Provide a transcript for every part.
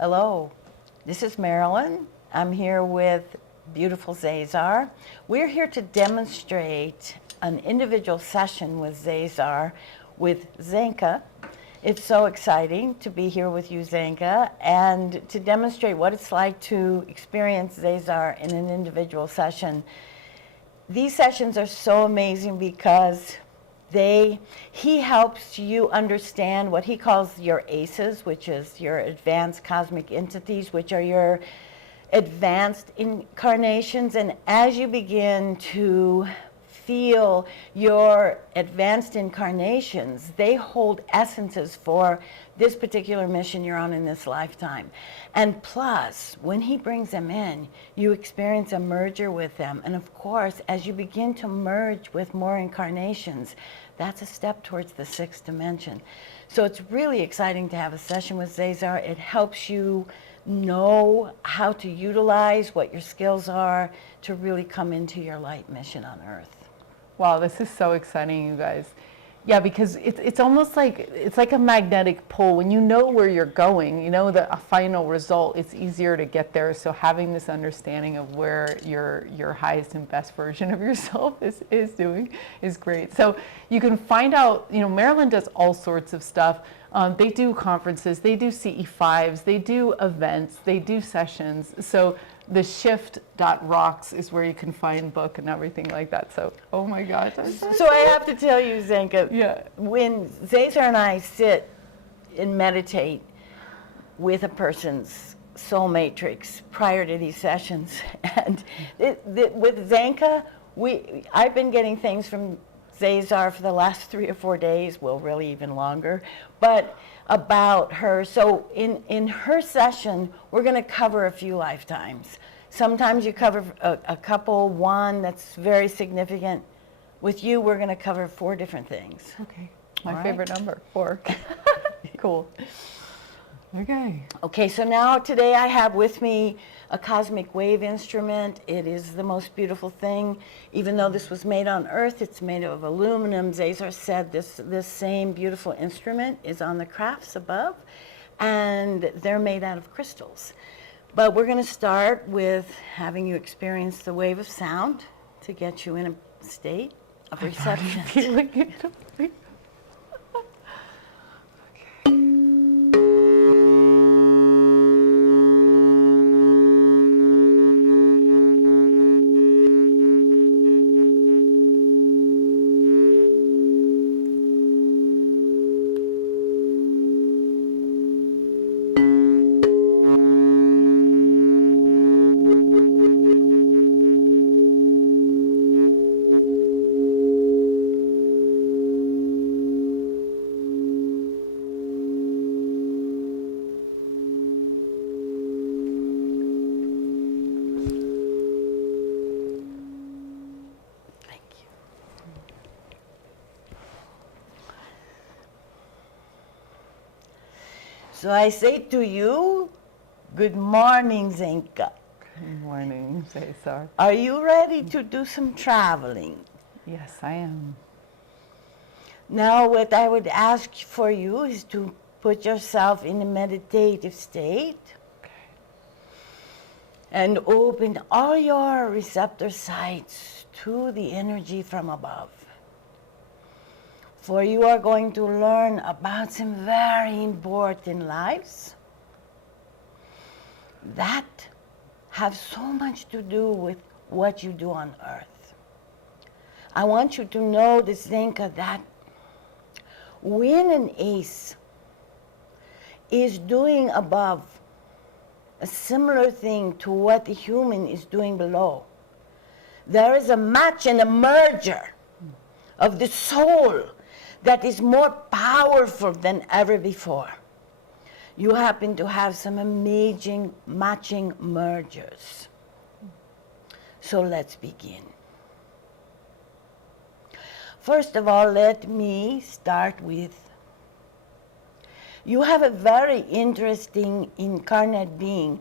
Hello, this is Marilyn. I'm here with beautiful ZaZar. We're here to demonstrate an individual session with ZaZar with Zenka. It's so exciting to be here with you, Zenka, and to demonstrate what it's like to experience ZaZar in an individual session. These sessions are so amazing because he helps you understand what he calls your ACEs, which is your advanced cosmic entities, which are your advanced incarnations. And as you begin to feel your advanced incarnations, they hold essences for this particular mission you're on in this lifetime. And plus, when he brings them in, you experience a merger with them. And of course, as you begin to merge with more incarnations, that's a step towards the sixth dimension. So it's really exciting to have a session with ZaZar. It helps you know how to utilize what your skills are to really come into your light mission on Earth. Wow, this is so exciting, you guys. Yeah, because it's almost like, it's like a magnetic pull. When you know where you're going, you know a final result, it's easier to get there. So having this understanding of where your highest and best version of yourself is doing is great. So you can find out, Marilyn does all sorts of stuff. They do conferences, they do CE5s, they do events, they do sessions. So the shift.rocks is where you can find book and everything like that. So, oh my God. So I have to tell you, Zenka, yeah. When ZaZar and I sit and meditate with a person's soul matrix prior to these sessions, and with Zenka, I've been getting things from ZaZar for the last 3 or 4 days, well, really even longer, but about her. So in her session, we're going to cover a few lifetimes. Sometimes you cover a couple, one that's very significant. With you, we're going to cover 4 different things. Okay. My favorite number, 4. Cool. Okay. Okay, so now today I have with me a cosmic wave instrument. It is the most beautiful thing. Even though this was made on Earth, it's made of aluminum. ZaZar said this same beautiful instrument is on the crafts above, and they're made out of crystals. But we're going to start with having you experience the wave of sound to get you in a state of reception. So I say to you, good morning, Zenka. Good morning, ZaZar. Are you ready to do some traveling? Yes, I am. Now what I would ask for you is to put yourself in a meditative state. Okay. And open all your receptor sites to the energy from above. For you are going to learn about some very important lives that have so much to do with what you do on Earth. I want you to know this, Zenka, that when an ace is doing above a similar thing to what the human is doing below, there is a match and a merger of the soul that is more powerful than ever before. You happen to have some amazing matching mergers. So let's begin. First of all, let me start with, you have a very interesting incarnate being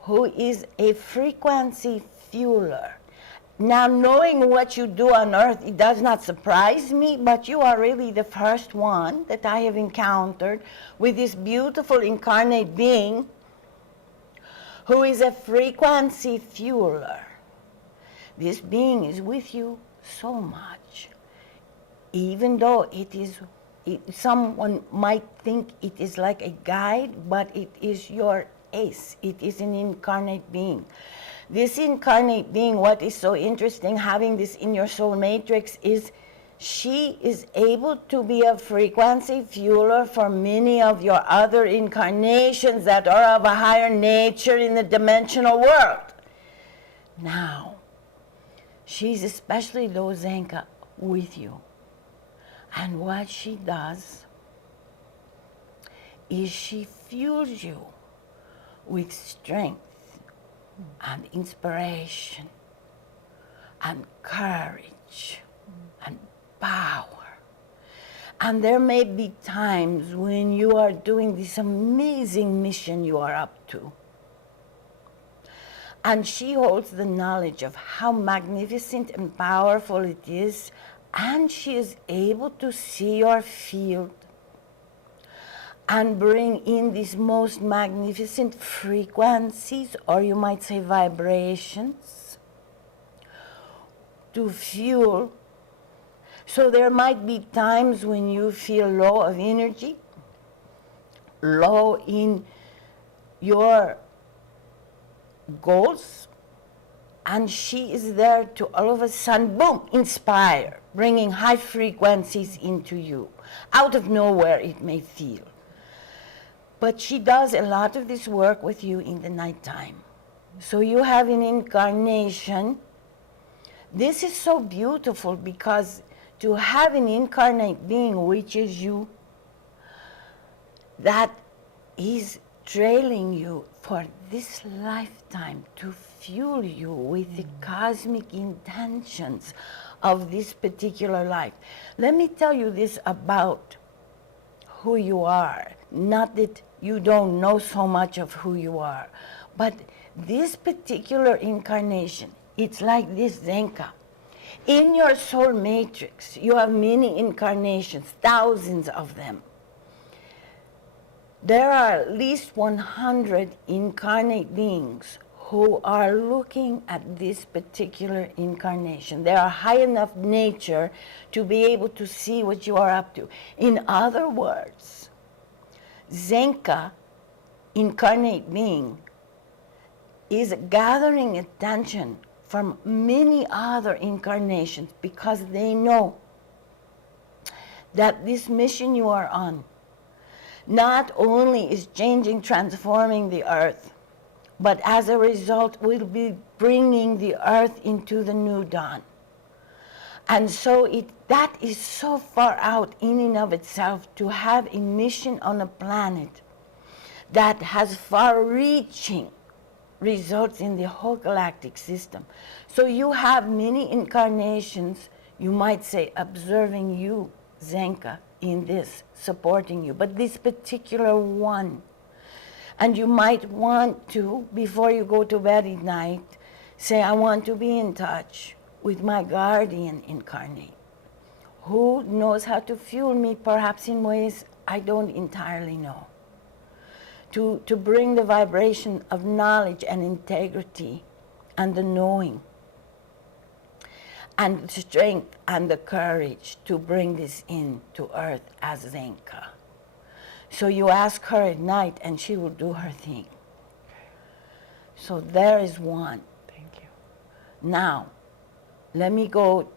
who is a frequency fueler. Now, knowing what you do on earth, it does not surprise me, but you are really the first one that I have encountered with this beautiful incarnate being who is a frequency fueler. This being is with you so much, even though someone might think it is like a guide, but it is your ace. It is an incarnate being. This incarnate being, what is so interesting having this in your soul matrix is she is able to be a frequency fueler for many of your other incarnations that are of a higher nature in the dimensional world. Now, she's especially, though, Zenka, with you. And what she does is she fuels you with strength and inspiration and courage and power. And there may be times when you are doing this amazing mission you are up to. And she holds the knowledge of how magnificent and powerful it is, and she is able to see your field and bring in these most magnificent frequencies, or you might say vibrations, to fuel. So there might be times when you feel low of energy, low in your goals, and she is there to all of a sudden, boom, inspire, bringing high frequencies into you. Out of nowhere it may feel. But she does a lot of this work with you in the nighttime. So you have an incarnation. This is so beautiful because to have an incarnate being, which is you, that is trailing you for this lifetime to fuel you with the cosmic intentions of this particular life. Let me tell you this about who you are. Not that you don't know so much of who you are, but this particular incarnation, it's like this, Zenka. In your soul matrix, you have many incarnations, thousands of them. There are at least 100 incarnate beings who are looking at this particular incarnation. They are high enough nature to be able to see what you are up to. In other words, Zenka, incarnate being, is gathering attention from many other incarnations because they know that this mission you are on not only is changing, transforming the earth, but as a result will be bringing the earth into the new dawn. And so that is so far out in and of itself to have a mission on a planet that has far-reaching results in the whole galactic system. So you have many incarnations, you might say, observing you, Zenka, in this, supporting you. But this particular one, and you might want to, before you go to bed at night, say, I want to be in touch with my guardian incarnate, who knows how to fuel me perhaps in ways I don't entirely know. To bring the vibration of knowledge and integrity and the knowing and the strength and the courage to bring this into earth as Zenka. So you ask her at night and she will do her thing. So there is one. Thank you. Now, let me go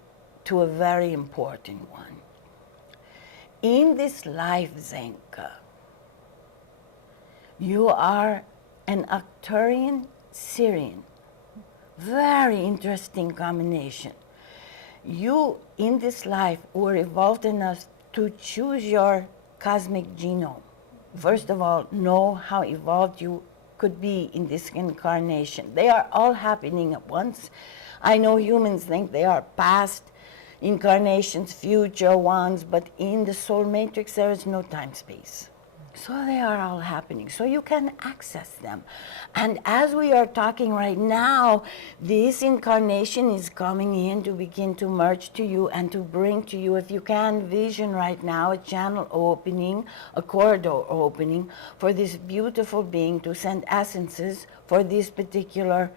to a very important one. In this life, Zenka, you are an Arcturian Syrian. Very interesting combination. You, in this life, were evolved enough to choose your cosmic genome. First of all, know how evolved you could be in this incarnation. They are all happening at once. I know humans think they are past incarnations, future ones, but in the soul matrix there is no time-space. So they are all happening. So you can access them. And as we are talking right now, this incarnation is coming in to begin to merge to you and to bring to you, if you can vision right now, a channel opening, a corridor opening for this beautiful being to send essences for this particular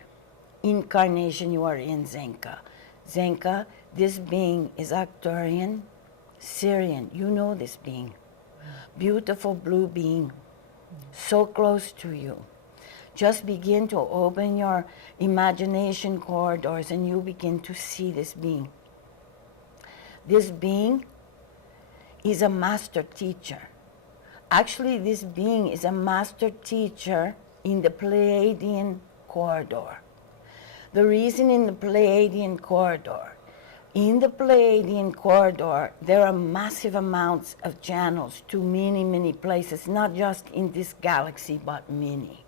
incarnation you are in, Zenka. Zenka, this being is Arcturian, Syrian. You know this being. Beautiful blue being, so close to you. Just begin to open your imagination corridors and you begin to see this being. This being is a master teacher. Actually, this being is a master teacher in the Pleiadian corridor. The reason in the Pleiadian corridor, there are massive amounts of channels to many, many places, not just in this galaxy, but many.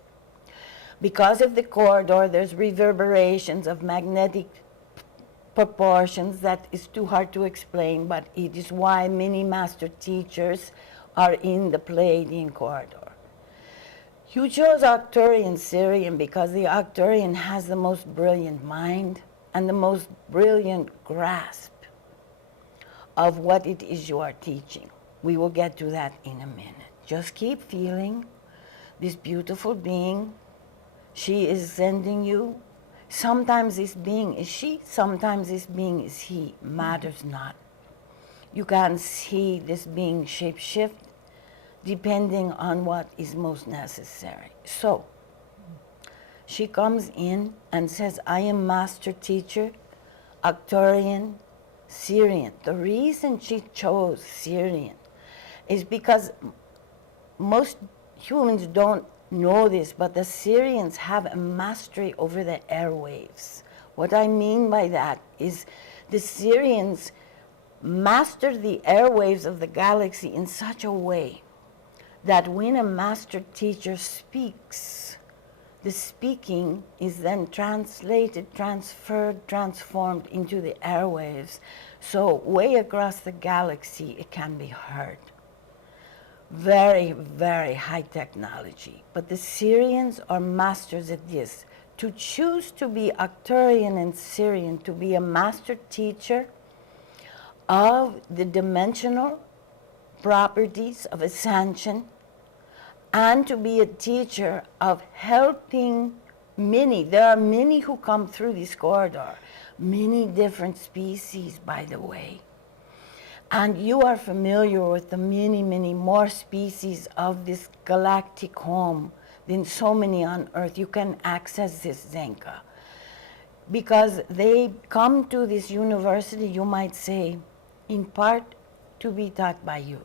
Because of the corridor, there's reverberations of magnetic proportions that is too hard to explain, but it is why many master teachers are in the Pleiadian corridor. You chose Arcturian Syrian because the Arcturian has the most brilliant mind and the most brilliant grasp of what it is you are teaching. We will get to that in a minute. Just keep feeling this beautiful being. She is sending you. Sometimes this being is she, sometimes this being is he. Matters not. You can see this being shape-shift depending on what is most necessary. So, she comes in and says, I am master teacher, Arcturian, Syrian. The reason she chose Syrian is because most humans don't know this, but the Syrians have a mastery over the airwaves. What I mean by that is the Syrians master the airwaves of the galaxy in such a way that when a master teacher speaks, the speaking is then translated, transferred, transformed into the airwaves. So way across the galaxy, it can be heard. Very, very high technology. But the Syrians are masters at this. To choose to be Arcturian and Syrian, to be a master teacher of the dimensional properties of Ascension, and to be a teacher of helping many. There are many who come through this corridor, many different species, by the way. And you are familiar with the many, many more species of this galactic home than so many on Earth. You can access this, Zenka, because they come to this university, you might say, in part to be taught by you.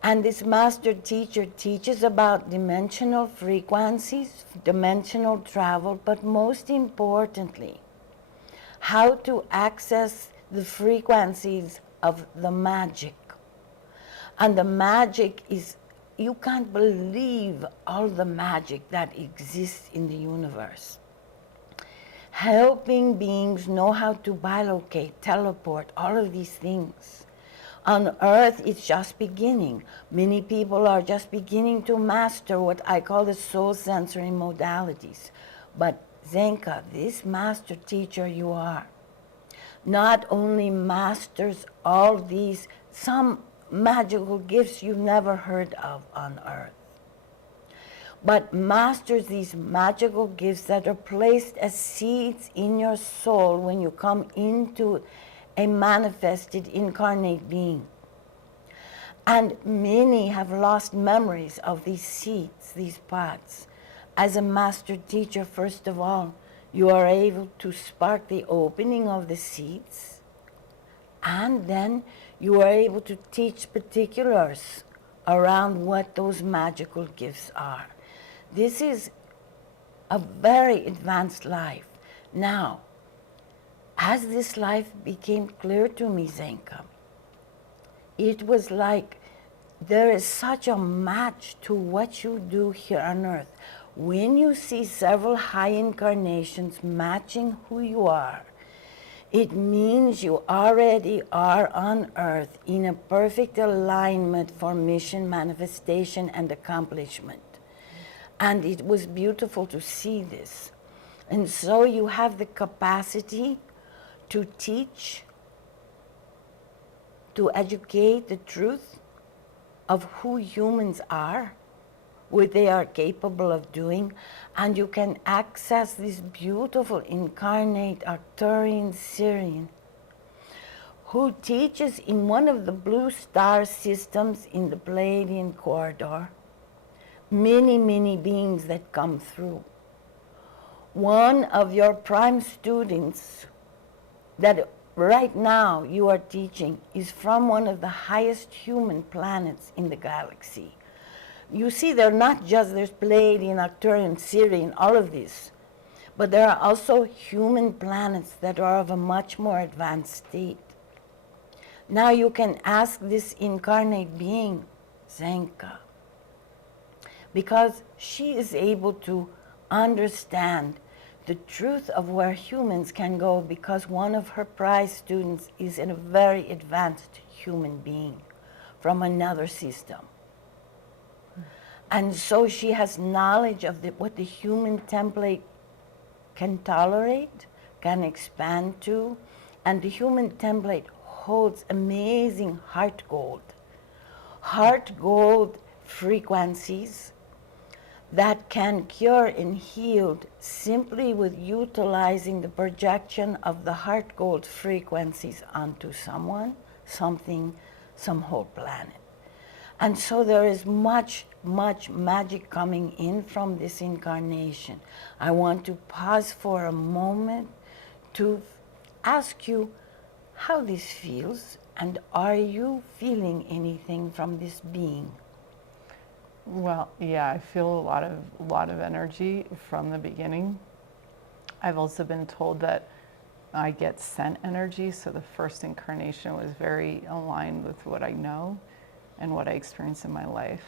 And this master teacher teaches about dimensional frequencies, dimensional travel, but most importantly, how to access the frequencies of the magic. And the magic is, you can't believe all the magic that exists in the universe. Helping beings know how to bilocate, teleport, all of these things. On Earth, it's just beginning. Many people are just beginning to master what I call the soul sensory modalities. But Zenka, this master teacher you are, not only masters all these, some magical gifts you've never heard of on Earth, but masters these magical gifts that are placed as seeds in your soul when you come into a manifested incarnate being. And many have lost memories of these seeds, these pots. As a master teacher, first of all, you are able to spark the opening of the seeds, and then you are able to teach particulars around what those magical gifts are. This is a very advanced life. Now, as this life became clear to me, Zenka, it was like there is such a match to what you do here on Earth. When you see several high incarnations matching who you are, It means you already are on earth in a perfect alignment for mission, manifestation, and accomplishment. And it was beautiful to see this. And so you have the capacity to teach, to educate the truth of who humans are, what they are capable of doing, and you can access this beautiful incarnate Arcturian Syrian who teaches in one of the blue star systems in the Pleiadian corridor, many, many beings that come through. One of your prime students that right now you are teaching is from one of the highest human planets in the galaxy. You see, they're not just, there's Pleiadian, Arcturian, Syrian, all of this, but there are also human planets that are of a much more advanced state. Now you can ask this incarnate being, Zenka, because she is able to understand the truth of where humans can go, because one of her prize students is a very advanced human being from another system. And so she has knowledge of what the human template can tolerate, can expand to, and the human template holds amazing heart gold frequencies that can cure and heal simply with utilizing the projection of the heart gold frequencies onto someone, something, some whole planet. And so there is much, much magic coming in from this incarnation. I want to pause for a moment to ask you how this feels, and are you feeling anything from this being? Well, yeah, I feel a lot of energy from the beginning. I've also been told that I get sent energy, so the first incarnation was very aligned with what I know and what I experienced in my life.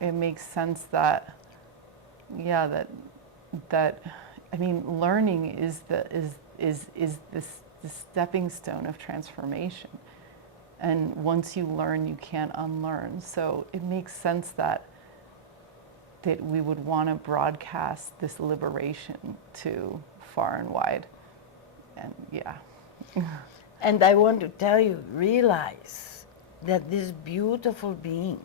It makes sense that, yeah, that I mean, learning is this stepping stone of transformation. And once you learn, you can't unlearn. So it makes sense that we would want to broadcast this liberation to far and wide. And yeah. And I want to tell you, realize that this beautiful being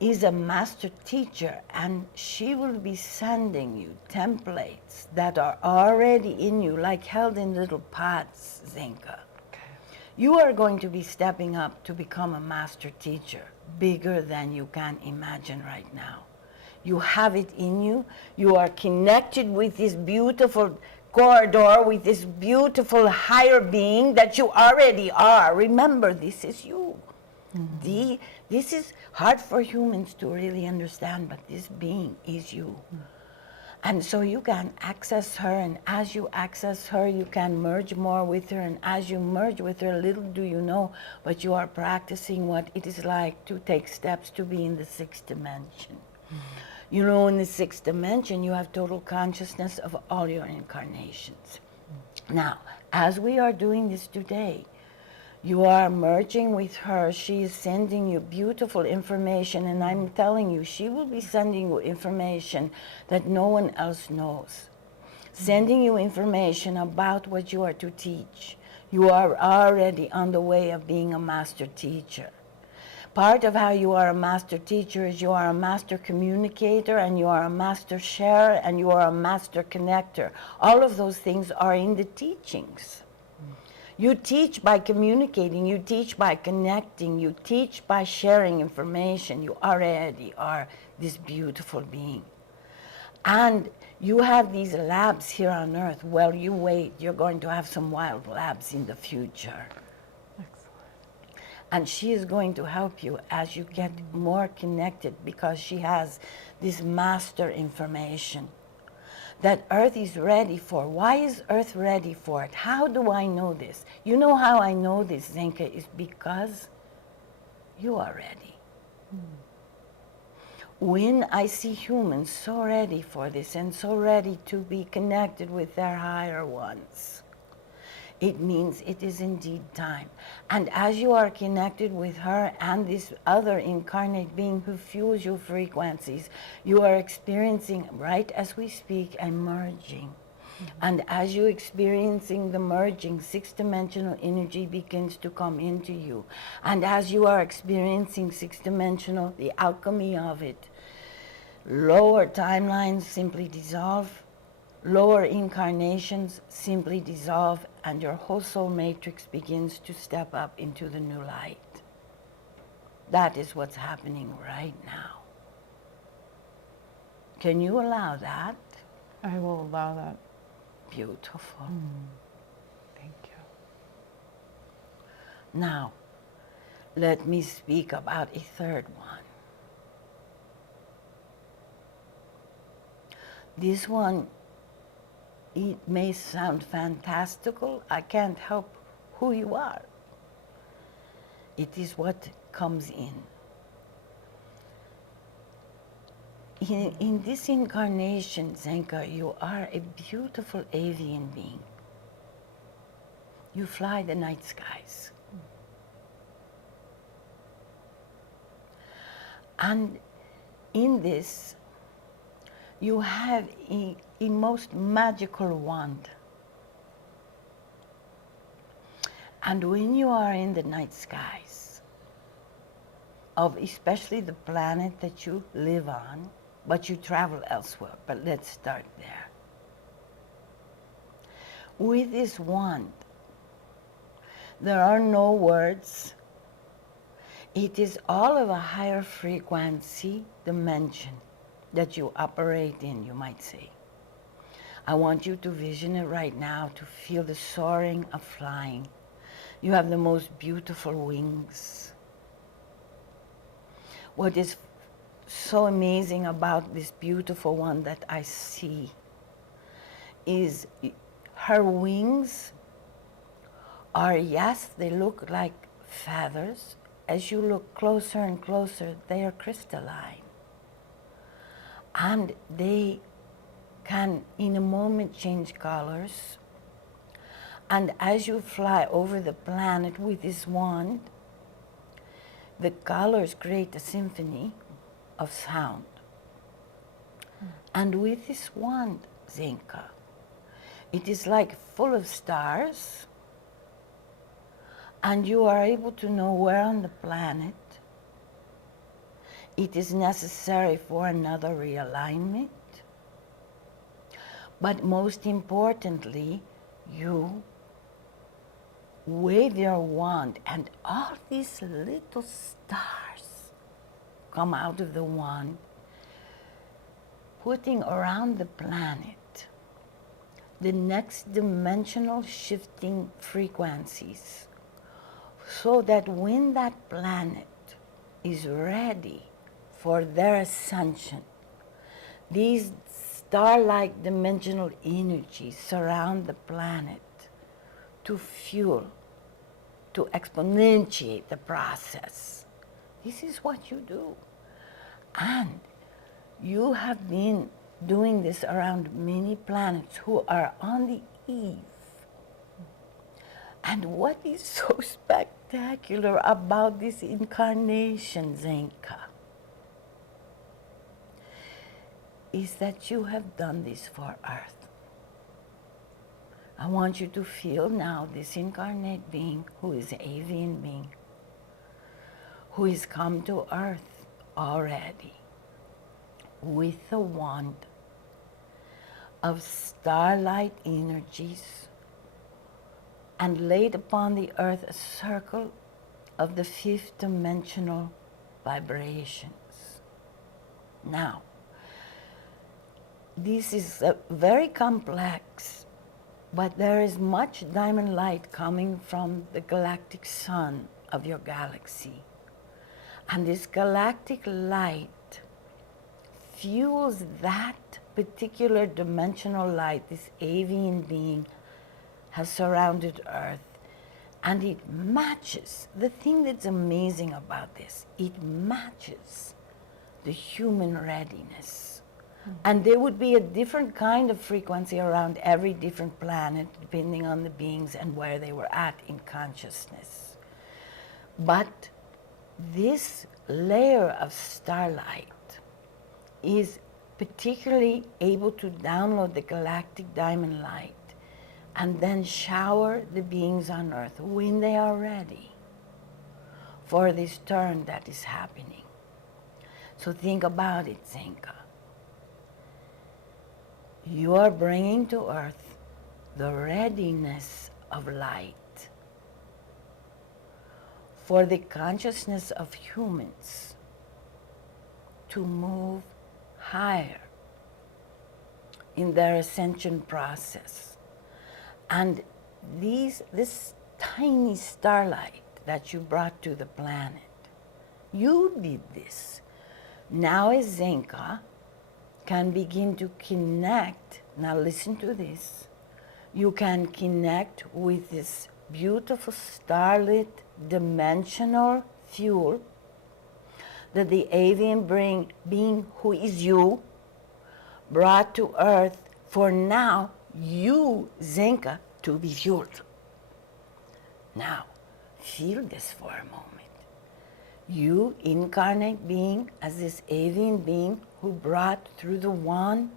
is a master teacher, and she will be sending you templates that are already in you, like held in little pots, Zenka. You are going to be stepping up to become a master teacher, bigger than you can imagine right now. You have it in you. You are connected with this beautiful corridor, with this beautiful higher being that you already are. Remember, this is you. Mm-hmm. This is hard for humans to really understand, but this being is you. Mm-hmm. And so you can access her, and as you access her, you can merge more with her, and as you merge with her, little do you know, but you are practicing what it is like to take steps to be in the sixth dimension. Mm-hmm. You know, in the sixth dimension, you have total consciousness of all your incarnations. Mm-hmm. Now, as we are doing this today, you are merging with her. She is sending you beautiful information, and I'm telling you, she will be sending you information that no one else knows. Sending you information about what you are to teach. You are already on the way of being a master teacher. Part of how you are a master teacher is you are a master communicator, and you are a master sharer, and you are a master connector. All of those things are in the teachings. You teach by communicating, you teach by connecting, you teach by sharing information. You already are this beautiful being. And you have these labs here on Earth. Well, you wait, you're going to have some wild labs in the future. Excellent. And she is going to help you as you get more connected, because she has this master information that Earth is ready for. Why is Earth ready for it? How do I know this? You know how I know this, Zenka, is because you are ready. When I see humans so ready for this and so ready to be connected with their higher ones, it means it is indeed time. And as you are connected with her and this other incarnate being who fuels your frequencies, you are experiencing, right as we speak, a merging. And as you're experiencing the merging, six-dimensional energy begins to come into you. And as you are experiencing six-dimensional, the alchemy of it, lower timelines simply dissolve, lower incarnations simply dissolve, and your whole soul matrix begins to step up into the new light. That is what's happening right now. Can you allow that? I will allow that. Beautiful. Thank you. Now, let me speak about a third one. This one, it may sound fantastical. I can't help who you are. It is what comes in. In this incarnation, Zenka, you are a beautiful avian being. You fly the night skies. And in this, you have a most magical wand. And when you are in the night skies, of especially the planet that you live on, but you travel elsewhere, but let's start there. With this wand, there are no words. It is all of a higher frequency dimension that you operate in, you might say. I want you to vision it right now, to feel the soaring of flying. You have the most beautiful wings. What is so amazing about this beautiful one that I see is her wings are, yes, they look like feathers. As you look closer and closer, they are crystalline. And they can, in a moment, change colors. And as you fly over the planet with this wand, the colors create a symphony of sound. And with this wand, Zenka, it is like full of stars, and you are able to know where on the planet it is necessary for another realignment. But most importantly, you wave your wand, and all these little stars come out of the wand, putting around the planet the next dimensional shifting frequencies, so that when that planet is ready for their ascension, these star-like dimensional energies surround the planet to fuel, to exponentiate the process. This is what you do. And you have been doing this around many planets who are on the eve. And what is so spectacular about this incarnation, Zenka, is that you have done this for Earth. I want you to feel now this incarnate being, who is an avian being, who has come to Earth already with the wand of starlight energies, and laid upon the Earth a circle of the fifth dimensional vibrations. Now, this is very complex, but there is much diamond light coming from the galactic sun of your galaxy. And this galactic light fuels that particular dimensional light this avian being has surrounded Earth. And it matches, the thing that's amazing about this, it matches the human readiness. And there would be a different kind of frequency around every different planet, depending on the beings and where they were at in consciousness. But this layer of starlight is particularly able to download the galactic diamond light and then shower the beings on Earth when they are ready for this turn that is happening. So think about it, Zenka. You are bringing to Earth the readiness of light for the consciousness of humans to move higher in their ascension process. And this tiny starlight that you brought to the planet, you did this. Now as Zenka can begin to connect, now listen to this, you can connect with this beautiful starlit dimensional fuel that the avian being who is you brought to Earth for now you, Zenka, to be fueled. Now, feel this for a moment. You, incarnate being, as this avian being who brought through the wand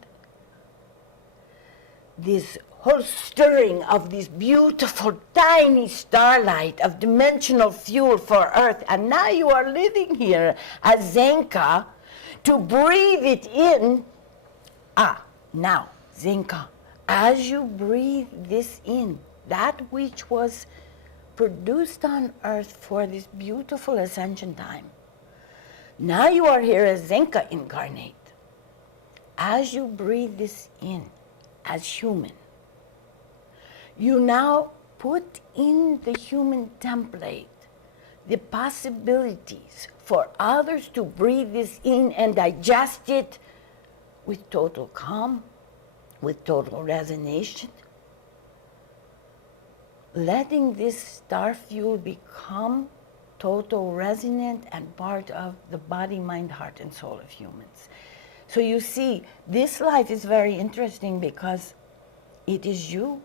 this whole stirring of this beautiful tiny starlight of dimensional fuel for Earth, and now you are living here as Zenka to breathe it in. Now, Zenka, as you breathe this in, that which was produced on Earth for this beautiful ascension time, now you are here as Zenka incarnate. As you breathe this in as human, you now put in the human template the possibilities for others to breathe this in and digest it with total calm, with total resignation, letting this star fuel become total resonant and part of the body, mind, heart, and soul of humans. So you see, this life is very interesting because it is you.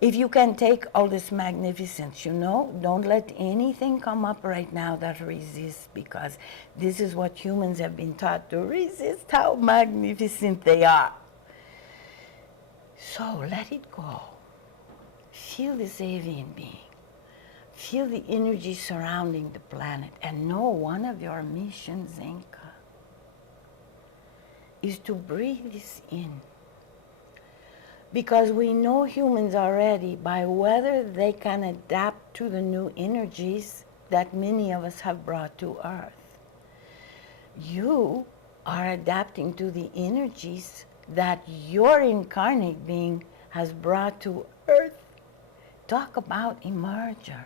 If you can take all this magnificence, don't let anything come up right now that resists, because this is what humans have been taught to resist, how magnificent they are. So let it go. Feel this avian being. Feel the energy surrounding the planet, and know one of your missions, Zenka, is to breathe this in. Because we know humans already by whether they can adapt to the new energies that many of us have brought to Earth. You are adapting to the energies that your incarnate being has brought to Earth. Talk about emerger.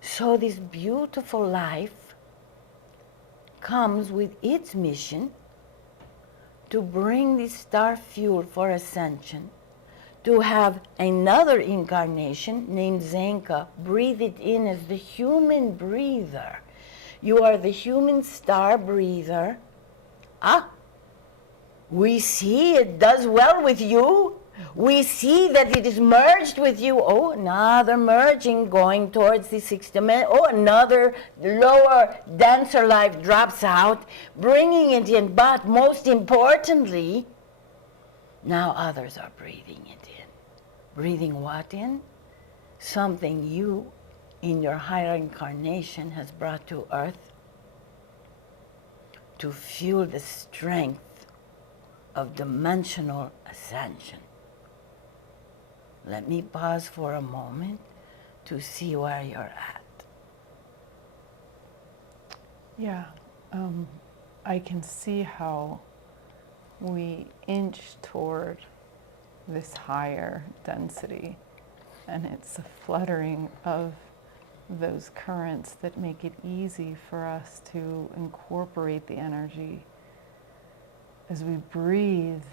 So this beautiful life comes with its mission to bring this star fuel for ascension, to have another incarnation named Zenka breathe it in as the human breather. You are the human star breather. We see it does well with you. We see that it is merged with you. Oh, another merging going towards the sixth dimension. Oh, another lower, denser life drops out, bringing it in. But most importantly, now others are breathing it in. Breathing what in? Something you, in your higher incarnation, has brought to Earth to fuel the strength of dimensional ascension. Let me pause for a moment to see where you're at. Yeah, I can see how we inch toward this higher density, and it's a fluttering of those currents that make it easy for us to incorporate the energy. As we breathe,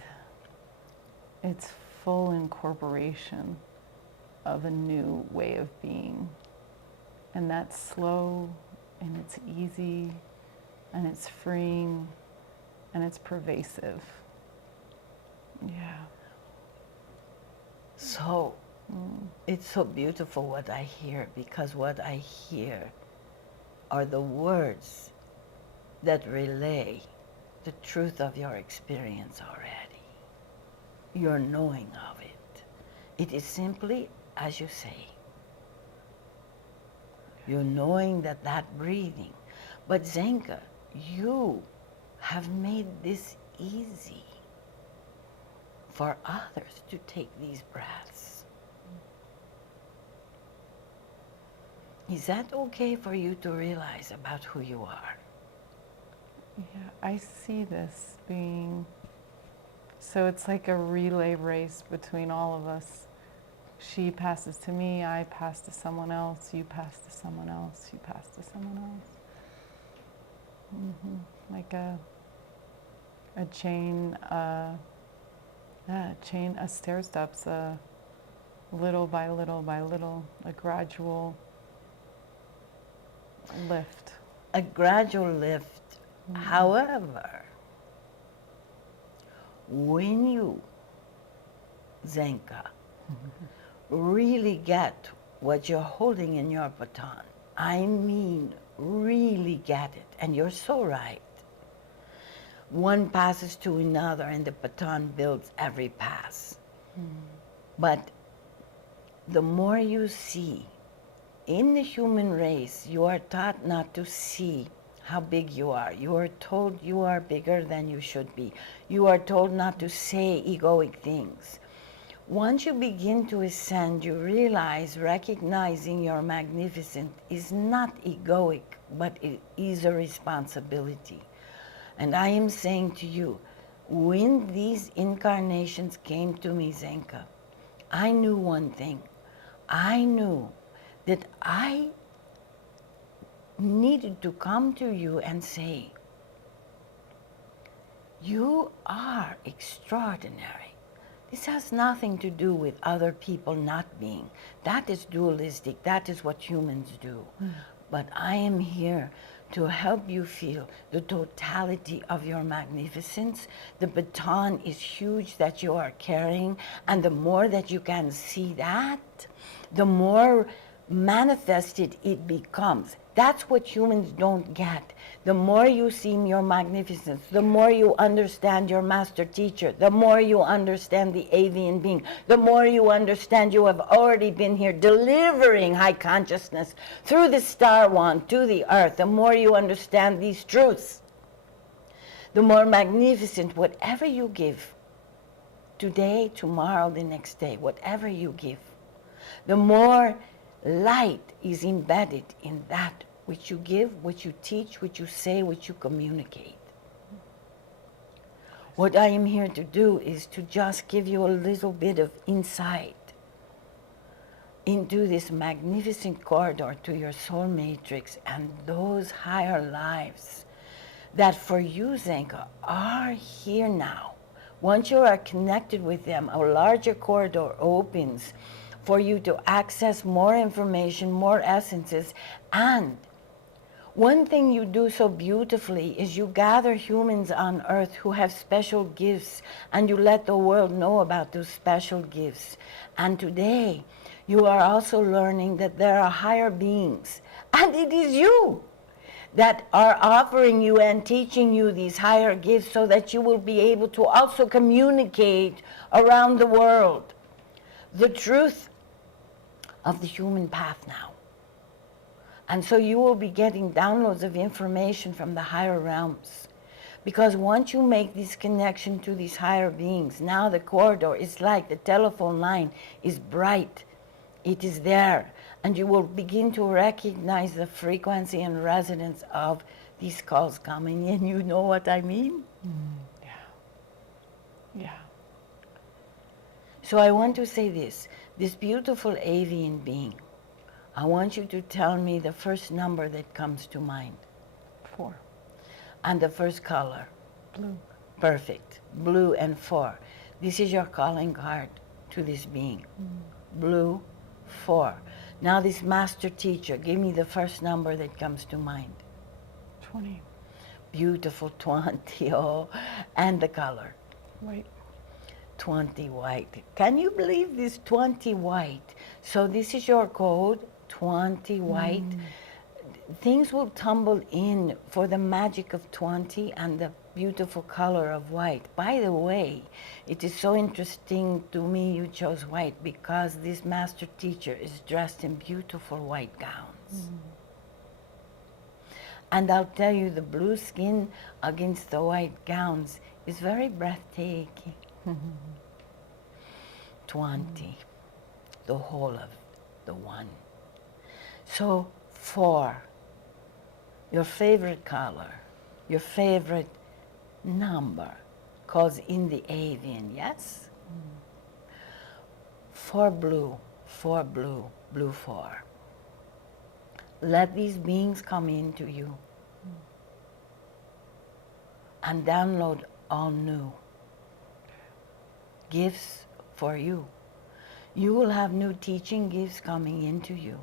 it's full incorporation of a new way of being. And that's slow and it's easy and it's freeing, and it's pervasive. Yeah. So it's so beautiful what I hear, because what I hear are the words that relay the truth of your experience already, your knowing of it. It is simply, as you say, you're knowing that breathing. But Zenka, you have made this easy for others to take these breaths. Is that okay for you to realize about who you are? Yeah, I see this being, so it's like a relay race between all of us. She passes to me, I pass to someone else, you pass to someone else, you pass to someone else. Like a chain, a stair steps, little by little by little, a gradual lift. A gradual lift. However, when you, Zenka, really get what you're holding in your baton, I mean really get it, and you're so right. One passes to another and the baton builds every pass. But the more you see, in the human race, you are taught not to see how big you are. You are told you are bigger than you should be. You are told not to say egoic things. Once you begin to ascend, you realize recognizing your magnificence is not egoic, but it is a responsibility. And I am saying to you, when these incarnations came to me, Zenka, I knew one thing. I knew that I needed to come to you and say, you are extraordinary. This has nothing to do with other people not being. That is dualistic. That is what humans do. But I am here to help you feel the totality of your magnificence. The baton is huge that you are carrying, and the more that you can see that, the more manifested it becomes. That's what humans don't get. The more you see your magnificence, the more you understand your master teacher, the more you understand the avian being, the more you understand you have already been here delivering high consciousness through the star wand to the earth, the more you understand these truths, the more magnificent whatever you give, today, tomorrow, the next day, whatever you give, the more light is embedded in that which you give, which you teach, which you say, which you communicate. What I am here to do is to just give you a little bit of insight into this magnificent corridor to your soul matrix and those higher lives that for you, Zenka, are here now. Once you are connected with them, a larger corridor opens for you to access more information, more essences. And one thing you do so beautifully is you gather humans on earth who have special gifts, and you let the world know about those special gifts. And today, you are also learning that there are higher beings, and it is you that are offering you and teaching you these higher gifts so that you will be able to also communicate around the world the truth of the human path now. And so you will be getting downloads of information from the higher realms. Because once you make this connection to these higher beings, now the corridor is like the telephone line is bright. It is there. And you will begin to recognize the frequency and resonance of these calls coming in. You know what I mean? Yeah. Yeah. So I want to say this beautiful avian being, I want you to tell me the first number that comes to mind. 4. And the first color. Blue. Perfect. Blue and 4. This is your calling card to this being. Blue, 4. Now this master teacher, give me the first number that comes to mind. 20. beautiful 20, oh, and the color. Right. 20 white. Can you believe this 20 white? So this is your code, 20 white. Things will tumble in for the magic of 20 and the beautiful color of white. By the way, it is so interesting to me you chose white because this master teacher is dressed in beautiful white gowns. And I'll tell you, the blue skin against the white gowns is very breathtaking. 20, the whole of the one. So 4, your favorite color, your favorite number, cause in the avian, yes? 4 blue, 4 blue, blue 4. Let these beings come into you and download all new gifts for you. You will have new teaching gifts coming into you.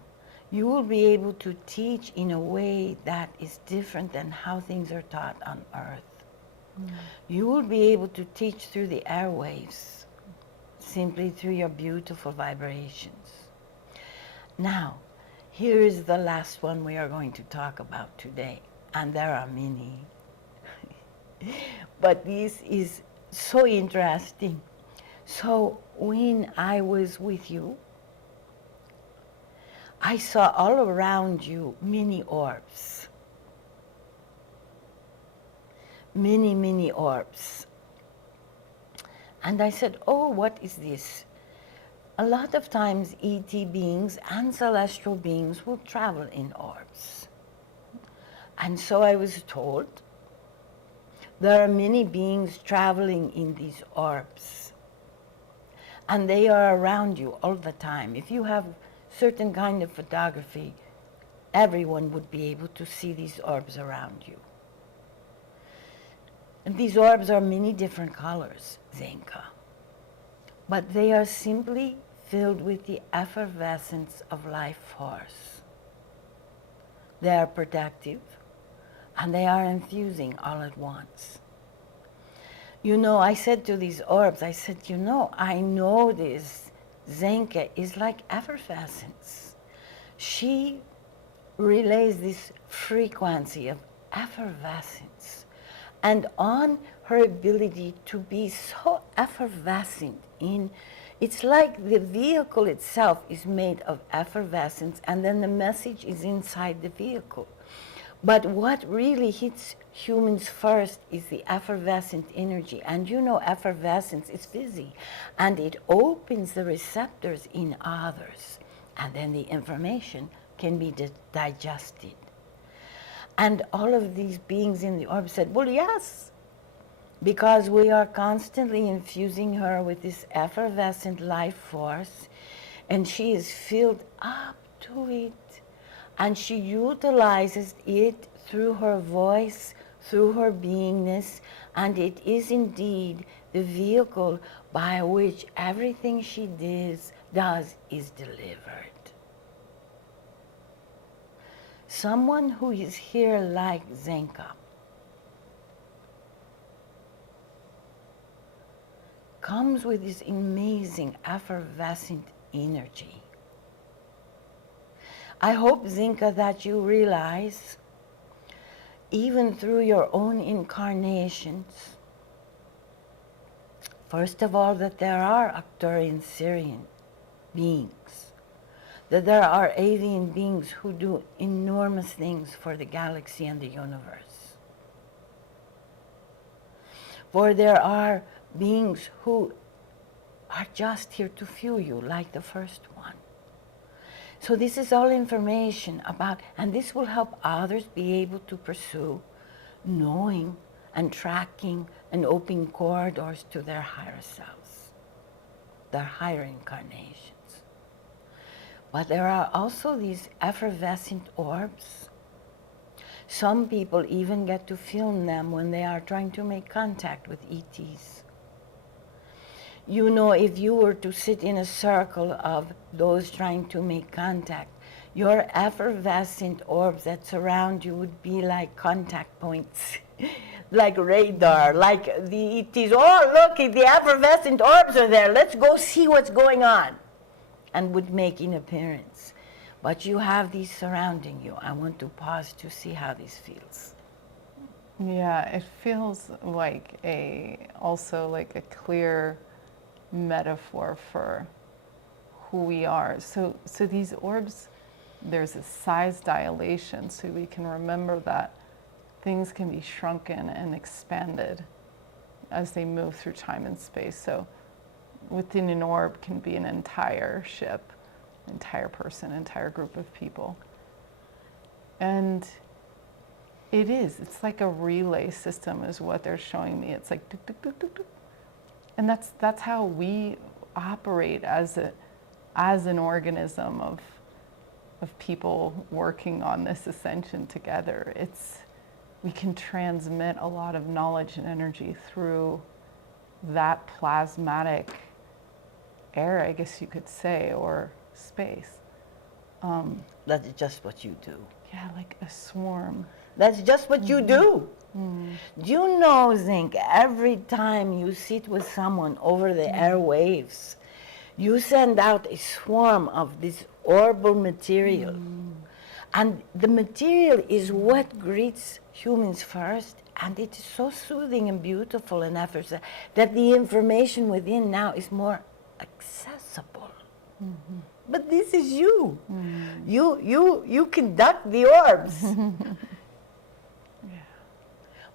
You will be able to teach in a way that is different than how things are taught on earth. You will be able to teach through the airwaves, simply through your beautiful vibrations. Now, here is the last one we are going to talk about today, and there are many. But this is so interesting. So when I was with you, I saw all around you mini orbs. Many, many orbs. And I said, oh, what is this? A lot of times ET beings and celestial beings will travel in orbs. And so I was told there are many beings traveling in these orbs. And they are around you all the time. If you have certain kind of photography, everyone would be able to see these orbs around you. And these orbs are many different colors, Zenka. But they are simply filled with the effervescence of life force. They are protective, and they are infusing all at once. You know, I said to these orbs, I said, you know, I know this Zenka is like effervescence. She relays this frequency of effervescence. And on her ability to be so effervescent it's like the vehicle itself is made of effervescence, and then the message is inside the vehicle. But what really hits humans first is the effervescent energy. And you know, effervescence is fizzy, and it opens the receptors in others. And then the information can be digested. And all of these beings in the orb said, well, yes, because we are constantly infusing her with this effervescent life force, and she is filled up to it. And she utilizes it through her voice, through her beingness, and it is indeed the vehicle by which everything she does is delivered. Someone who is here like Zenka comes with this amazing effervescent energy. I hope, Zenka, that you realize, even through your own incarnations, first of all, that there are Arcturian Syrian beings, that there are avian beings who do enormous things for the galaxy and the universe. For there are beings who are just here to fuel you, like the first one. So this is all information about, and this will help others be able to pursue knowing and tracking and opening corridors to their higher selves, their higher incarnations. But there are also these effervescent orbs. Some people even get to film them when they are trying to make contact with ETs. You know, if you were to sit in a circle of those trying to make contact, your effervescent orbs that surround you would be like contact points. like radar, like it is, oh, look, the effervescent orbs are there. Let's go see what's going on. And would make an appearance. But you have these surrounding you. I want to pause to see how this feels. Yeah, it feels like also like a clear metaphor for who we are. So these orbs, there's a size dilation, so we can remember that things can be shrunken and expanded as they move through time and space. So within an orb can be an entire ship, entire person, entire group of people. And it's like a relay system is what they're showing me. It's like, tuk, tuk, tuk, tuk, tuk. And that's how we operate as an organism of people working on this ascension together. We can transmit a lot of knowledge and energy through that plasmatic air, I guess you could say, or space. That's just what you do. Yeah, like a swarm. That's just what you do. Do you know, Zenka, every time you sit with someone over the airwaves, you send out a swarm of this orbal material. And the material is what greets humans first, and it is so soothing and beautiful and effortless that the information within now is more accessible. But this is you. You conduct the orbs.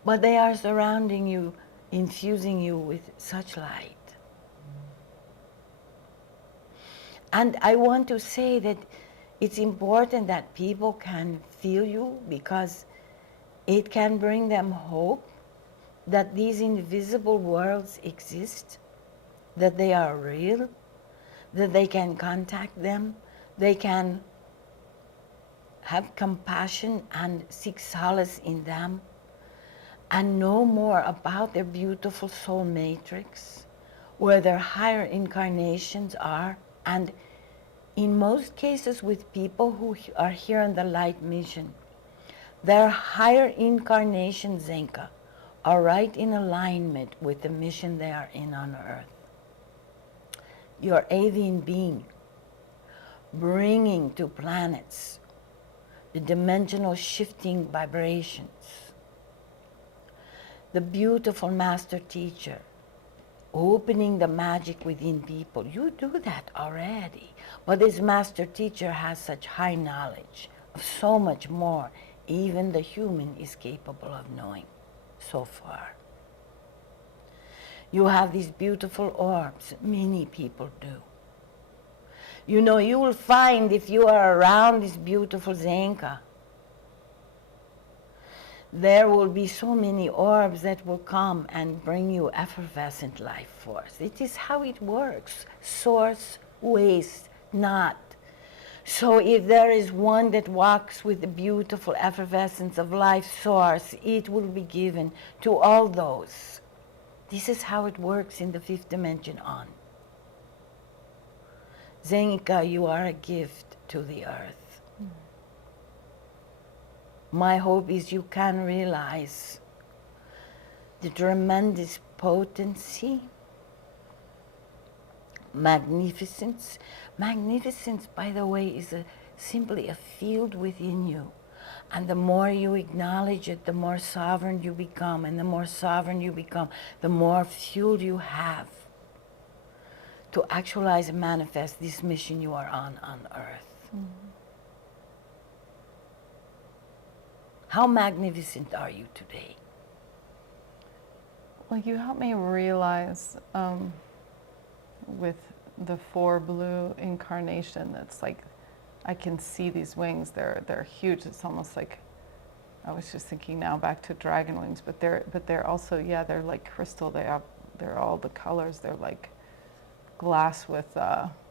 But they are surrounding you, infusing you with such light. And I want to say that it's important that people can feel you, because it can bring them hope that these invisible worlds exist, that they are real, that they can contact them, they can have compassion and seek solace in them, and know more about their beautiful soul matrix, where their higher incarnations are. And in most cases with people who are here on the light mission, their higher incarnations, Zenka, are right in alignment with the mission they are in on Earth. Your avian being, bringing to planets the dimensional shifting vibrations. The beautiful master teacher, opening the magic within people. You do that already. But this master teacher has such high knowledge of so much more even the human is capable of knowing so far. You have these beautiful orbs. Many people do. You know, you will find if you are around this beautiful Zenka, there will be so many orbs that will come and bring you effervescent life force. It is how it works. Source, waste, not. So if there is one that walks with the beautiful effervescence of life source, it will be given to all those. This is how it works in the fifth dimension on. Zenka, you are a gift to the earth. My hope is you can realize the tremendous potency, magnificence. Magnificence, by the way, is simply a field within you. And the more you acknowledge it, the more sovereign you become. And the more sovereign you become, the more fuel you have to actualize and manifest this mission you are on Earth. How magnificent are you today? Well, you helped me realize with the 4 blue incarnation, that's like, I can see these wings. They're huge. It's almost like, I was just thinking now back to dragon wings, but they're also, yeah, they're like crystal. They're all the colors. They're like glass with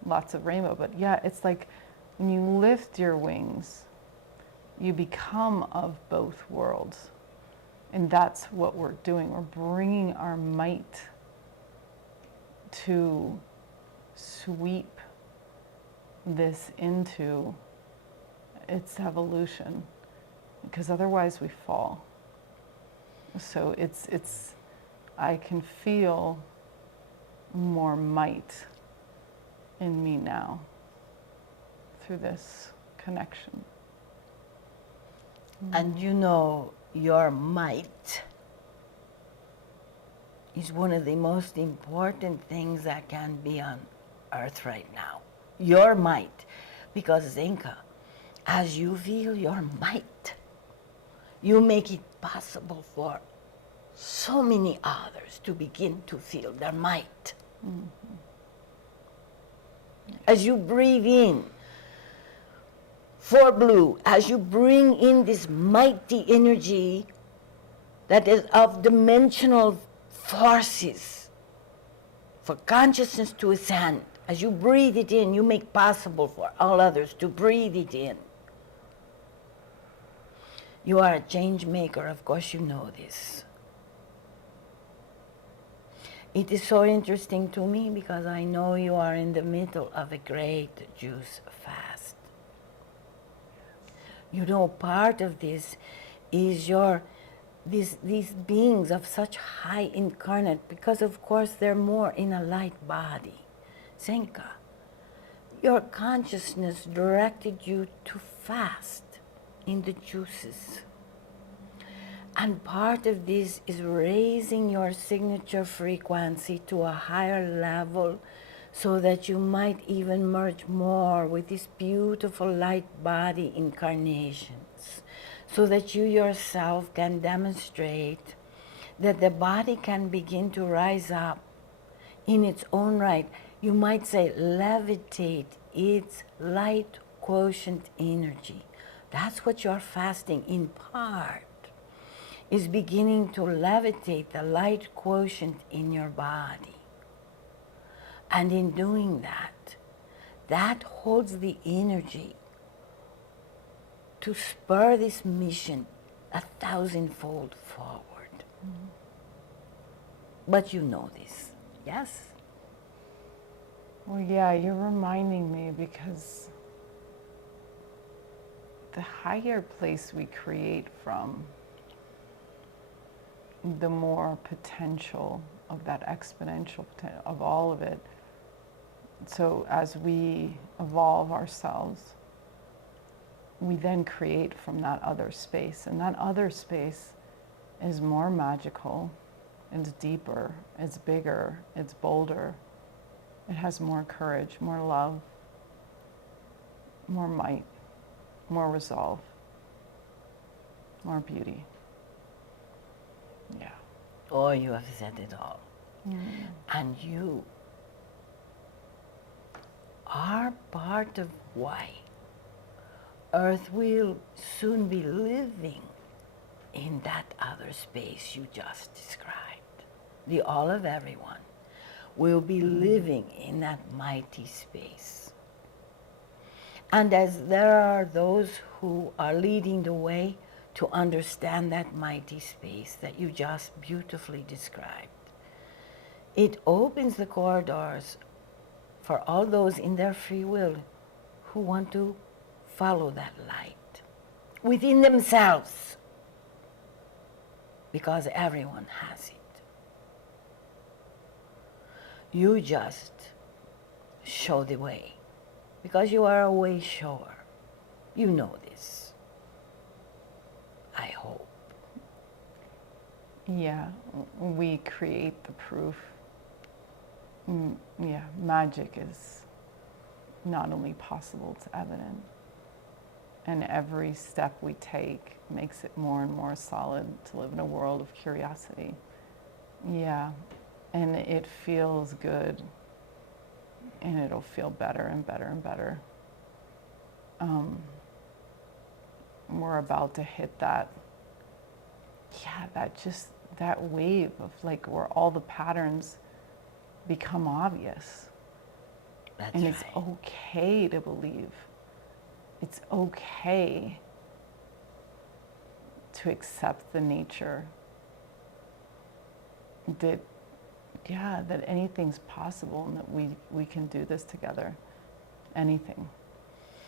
lots of rainbow. But yeah, it's like when you lift your wings, you become of both worlds. And that's what we're doing. We're bringing our might to sweep this into its evolution, because otherwise we fall. So I can feel more might in me now through this connection. And you know, your might is one of the most important things that can be on earth right now. Your might. Because Zenka, as you feel your might, you make it possible for so many others to begin to feel their might. Mm-hmm. As you breathe in for blue, as you bring in this mighty energy that is of dimensional forces for consciousness to ascend, as you breathe it in, you make possible for all others to breathe it in. You are a change maker, of course you know this. It is so interesting to me because I know you are in the middle of a great juice fast. You know, part of this is these beings of such high incarnate, because of course they're more in a light body. Zenka, your consciousness directed you to fast in the juices. And part of this is raising your signature frequency to a higher level so that you might even merge more with these beautiful light body incarnations, so that you yourself can demonstrate that the body can begin to rise up in its own right. You might say levitate its light quotient energy. That's what you're fasting in part, is beginning to levitate the light quotient in your body. And in doing that, that holds the energy to spur this mission 1,000-fold forward. Mm-hmm. But you know this, yes? Well, yeah, you're reminding me because the higher place we create from, the more potential of that exponential of all of it. So as we evolve ourselves, we then create from that other space. And that other space is more magical, it's deeper, it's bigger, it's bolder. It has more courage, more love, more might, more resolve, more beauty. Yeah. Oh, you have said it all. And you are part of why Earth will soon be living in that other space you just described. The all of everyone will be living in that mighty space. And as there are those who are leading the way to understand that mighty space that you just beautifully described, it opens the corridors for all those in their free will who want to follow that light within themselves, because everyone has it. You just show the way, because you are a way shower. You know this, I hope. Yeah, we create the proof. Yeah, magic is not only possible, it's evident. And every step we take makes it more and more solid to live in a world of curiosity. Yeah, and it feels good, and it'll feel better and better and better. We're about to hit that, that wave of like where all the patterns become obvious. That's and right. It's okay to believe. It's okay to accept the nature that anything's possible and that we can do this together. Anything.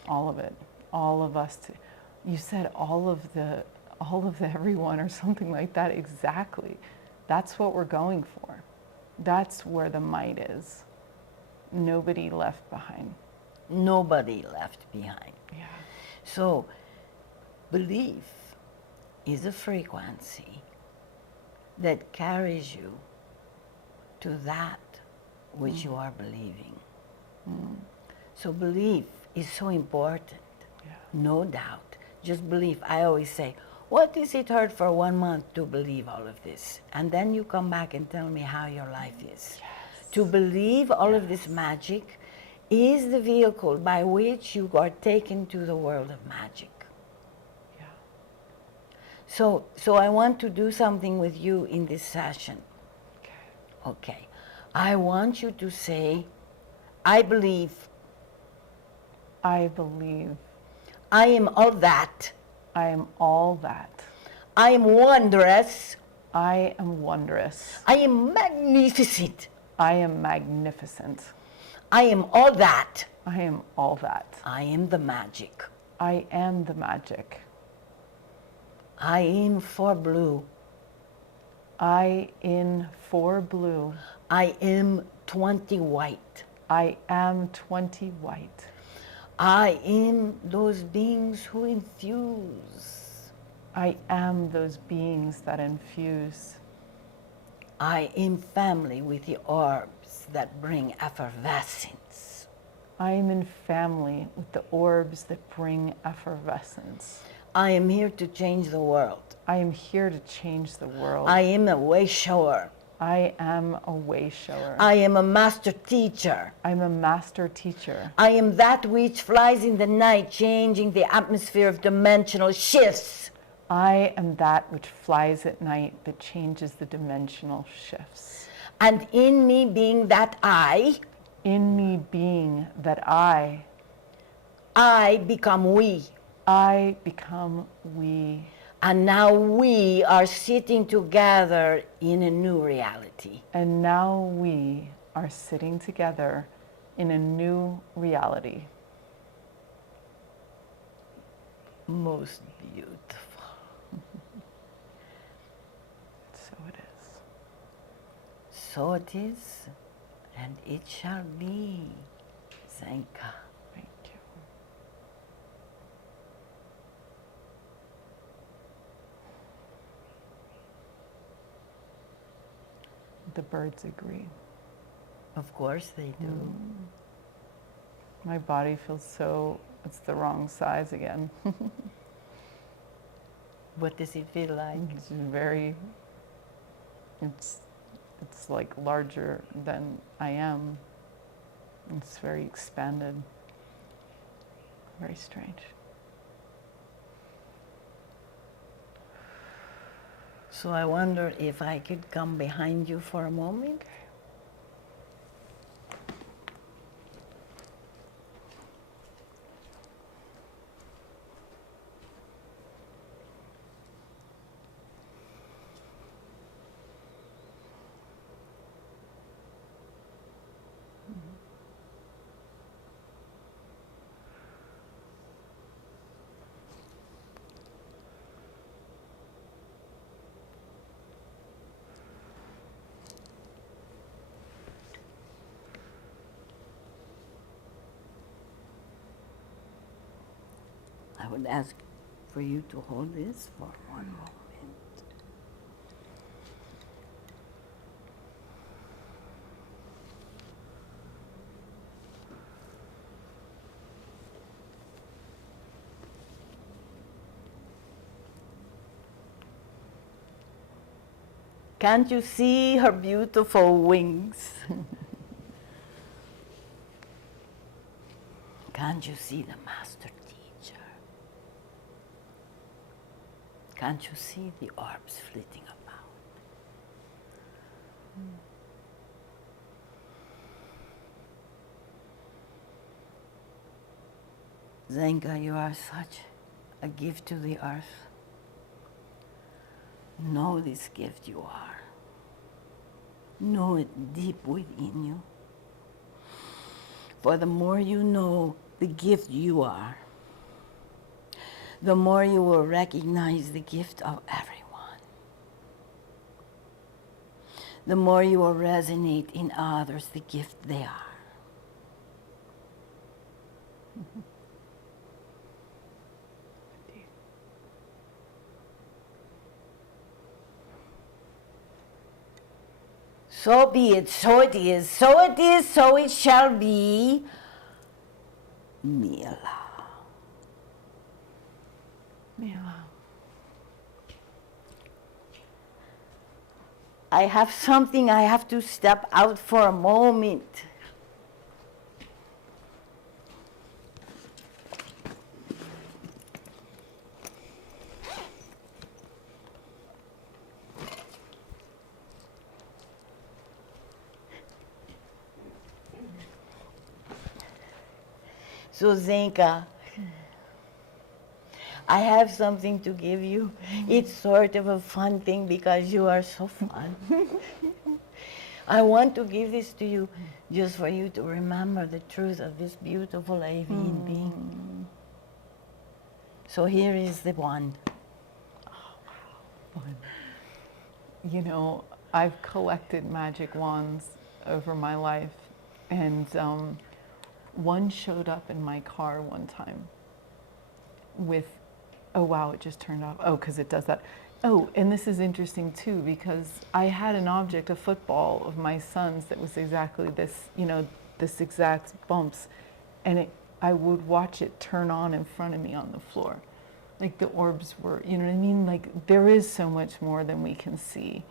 All of it. All of us. You said all of all of everyone or something like that. Exactly. That's what we're going for. That's where the might is. Nobody left behind. Nobody left behind. Yeah. So, belief is a frequency that carries you to that which you are believing. So belief is so important, no doubt. Just believe. I always say, what is it hurt for 1 month to believe all of this? And then you come back and tell me how your life is. Yes. To believe all of this magic is the vehicle by which you are taken to the world of magic. Yeah. So I want to do something with you in this session. Okay. I want you to say, I believe. I believe. I am all that. I am all that. I am wondrous. I am wondrous. I am magnificent. I am magnificent. I am all that. I am all that. I am the magic. I am the magic. I am for blue. I in for blue. I am 20 white. I am 20 white. I am those beings who infuse. I am those beings that infuse. I am family with the orbs that bring effervescence. I am in family with the orbs that bring effervescence. I am here to change the world. I am here to change the world. I am a way shower. I am a way shower. I am a master teacher. I'm a master teacher. I am that which flies in the night, changing the atmosphere of dimensional shifts. I am that which flies at night that changes the dimensional shifts. And in me being that in me being that I become we. I become we. And now we are sitting together in a new reality. And now we are sitting together in a new reality. Most beautiful. So it is. So it is, and it shall be. Zenka. Thank you. The birds agree. Of course they do. My body feels so, it's the wrong size again. What does it feel like? It's very, it's like larger than I am. It's very expanded. Very strange. So I wonder if I could come behind you for a moment. I would ask for you to hold this for one moment. Can't you see her beautiful wings? Can't you see the master teacher? Can't you see the orbs flitting about? Zenka, you are such a gift to the earth. Know this gift you are. Know it deep within you. For the more you know the gift you are, the more you will recognize the gift of everyone. The more you will resonate in others the gift they are. So be it, so it is, so it is, so it shall be. Mila. Mila. I have something I have to step out for a moment. So Zenka, I have something to give you. It's sort of a fun thing because you are so fun. I want to give this to you just for you to remember the truth of this beautiful avian being. So here is the wand. You know, I've collected magic wands over my life, and one showed up in my car one time with, oh wow, it just turned off. Oh, because it does that. Oh, and this is interesting too, because I had an object, a football of my son's that was exactly this, you know, this exact bumps, and I would watch it turn on in front of me on the floor. Like the orbs were, you know what I mean? Like there is so much more than we can see.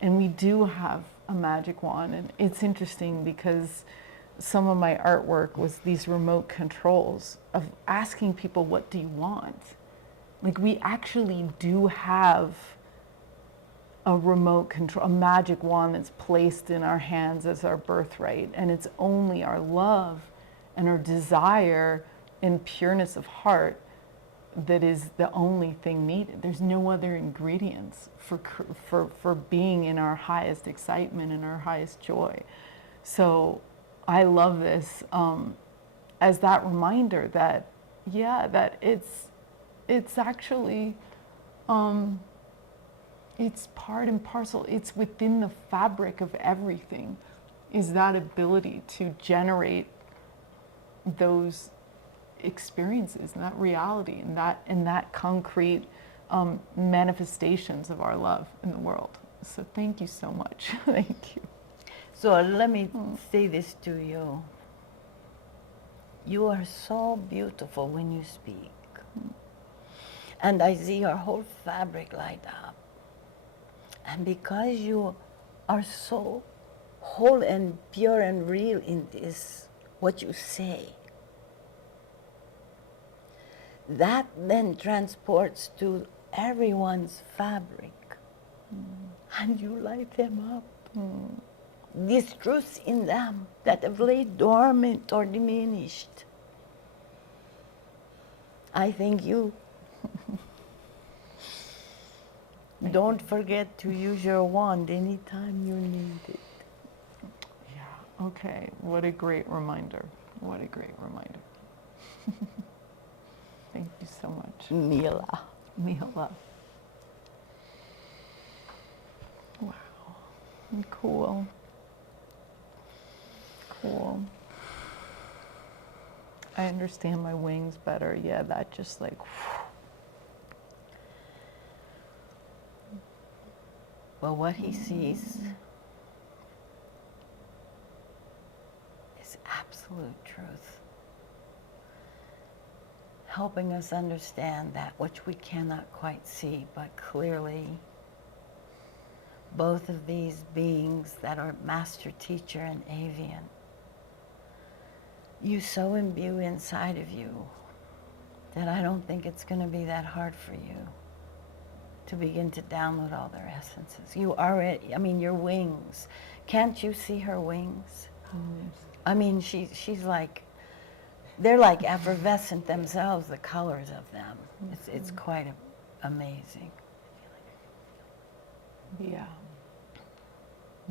And we do have a magic wand, and it's interesting because some of my artwork was these remote controls of asking people, what do you want? Like we actually do have a remote control, a magic wand that's placed in our hands as our birthright. And it's only our love and our desire and pureness of heart that is the only thing needed. There's no other ingredients for being in our highest excitement and our highest joy. So I love this as that reminder that, yeah, that it's actually, it's part and parcel. It's within the fabric of everything, is that ability to generate those experiences and that reality and that concrete manifestations of our love in the world. So thank you so much. Thank you. So let me say this to you. You are so beautiful when you speak. And I see your whole fabric light up. And because you are so whole and pure and real in this, what you say, that then transports to everyone's fabric. And you light them up. These truths in them that have laid dormant or diminished. I thank you. Don't forget to use your wand anytime you need it. Yeah, okay. What a great reminder. What a great reminder. Thank you so much. Mila. Mila. Wow. Cool. Cool. I understand my wings better. Yeah, that just like, whew. Well, what he sees is absolute truth, helping us understand that which we cannot quite see, but clearly both of these beings that are master teacher and avian, you so imbue inside of you that I don't think it's going to be that hard for you to begin to download all their essences. You already, I mean, your wings. Can't you see her wings? I mean, she's like, they're like effervescent themselves, the colors of them. It's quite amazing. Yeah.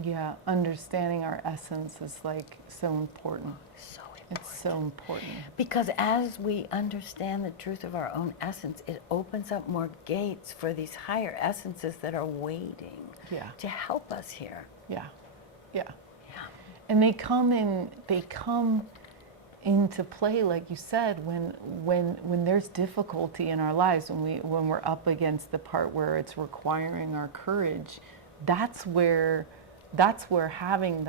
Yeah, understanding our essence is like so important. So important. It's so important. Because as we understand the truth of our own essence, it opens up more gates for these higher essences that are waiting Yeah. to help us here. Yeah. Yeah. Yeah. And they come into play, like you said, when there's difficulty in our lives, when we're up against the part where it's requiring our courage. That's where having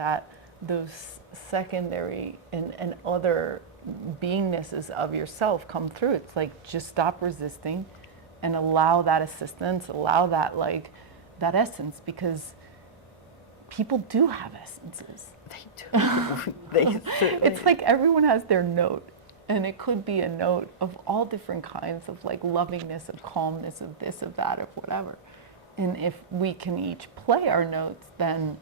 those secondary and other beingnesses of yourself come through. It's like, just stop resisting and allow that assistance, allow that that essence, because people do have essences. They do. They certainly It's like everyone has their note, and it could be a note of all different kinds of lovingness, of calmness, of this, of that, of whatever. And if we can each play our notes, then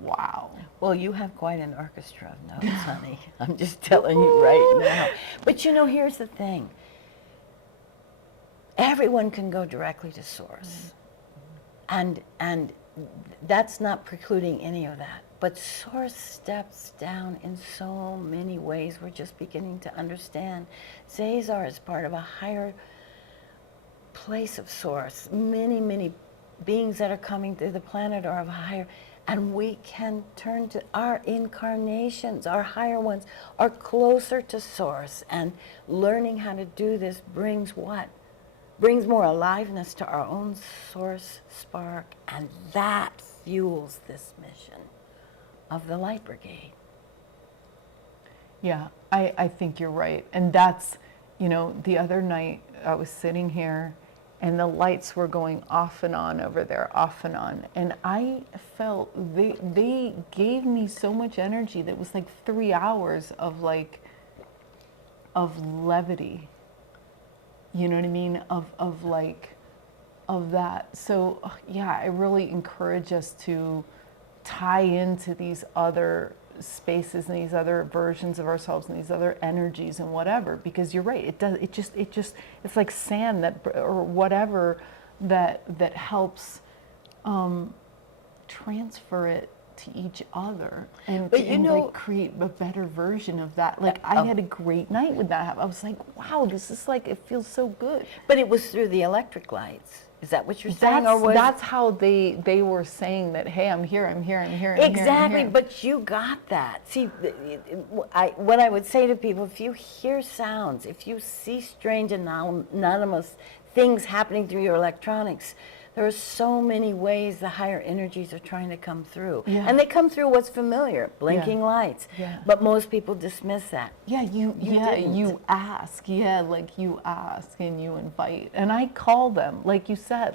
wow. Well, you have quite an orchestra of notes, honey. I'm just telling you right now. But here's the thing. Everyone can go directly to source. And that's not precluding any of that. But source steps down in so many ways we're just beginning to understand. ZaZar is part of a higher place of source. Many, many beings that are coming through the planet are of a higher, and we can turn to our incarnations, our higher ones are closer to source, and learning how to do this brings what? Brings more aliveness to our own source spark, and that fuels this mission of the Light Brigade. Yeah, I think you're right. And that's, the other night I was sitting here and the lights were going off and on over there, off and on. And I felt they gave me so much energy that was like 3 hours of levity. You know what I mean? Of that. So yeah, I really encourage us to tie into these other spaces and these other versions of ourselves and these other energies and whatever, because you're right, it's like sand or whatever that helps transfer it to each other and create a better version of that. I had a great night with that. I was like, wow, this is it feels so good. But it was through the electric lights. Is that what you're saying? That's how they were saying that, hey, I'm here. Exactly, but you got that. See, what I would say to people, if you hear sounds, if you see strange anonymous things happening through your electronics, there are so many ways the higher energies are trying to come through. Yeah. And they come through what's familiar, blinking lights. Yeah. But most people dismiss that. Yeah, you ask. Yeah, you ask and you invite. And I call them, like you said,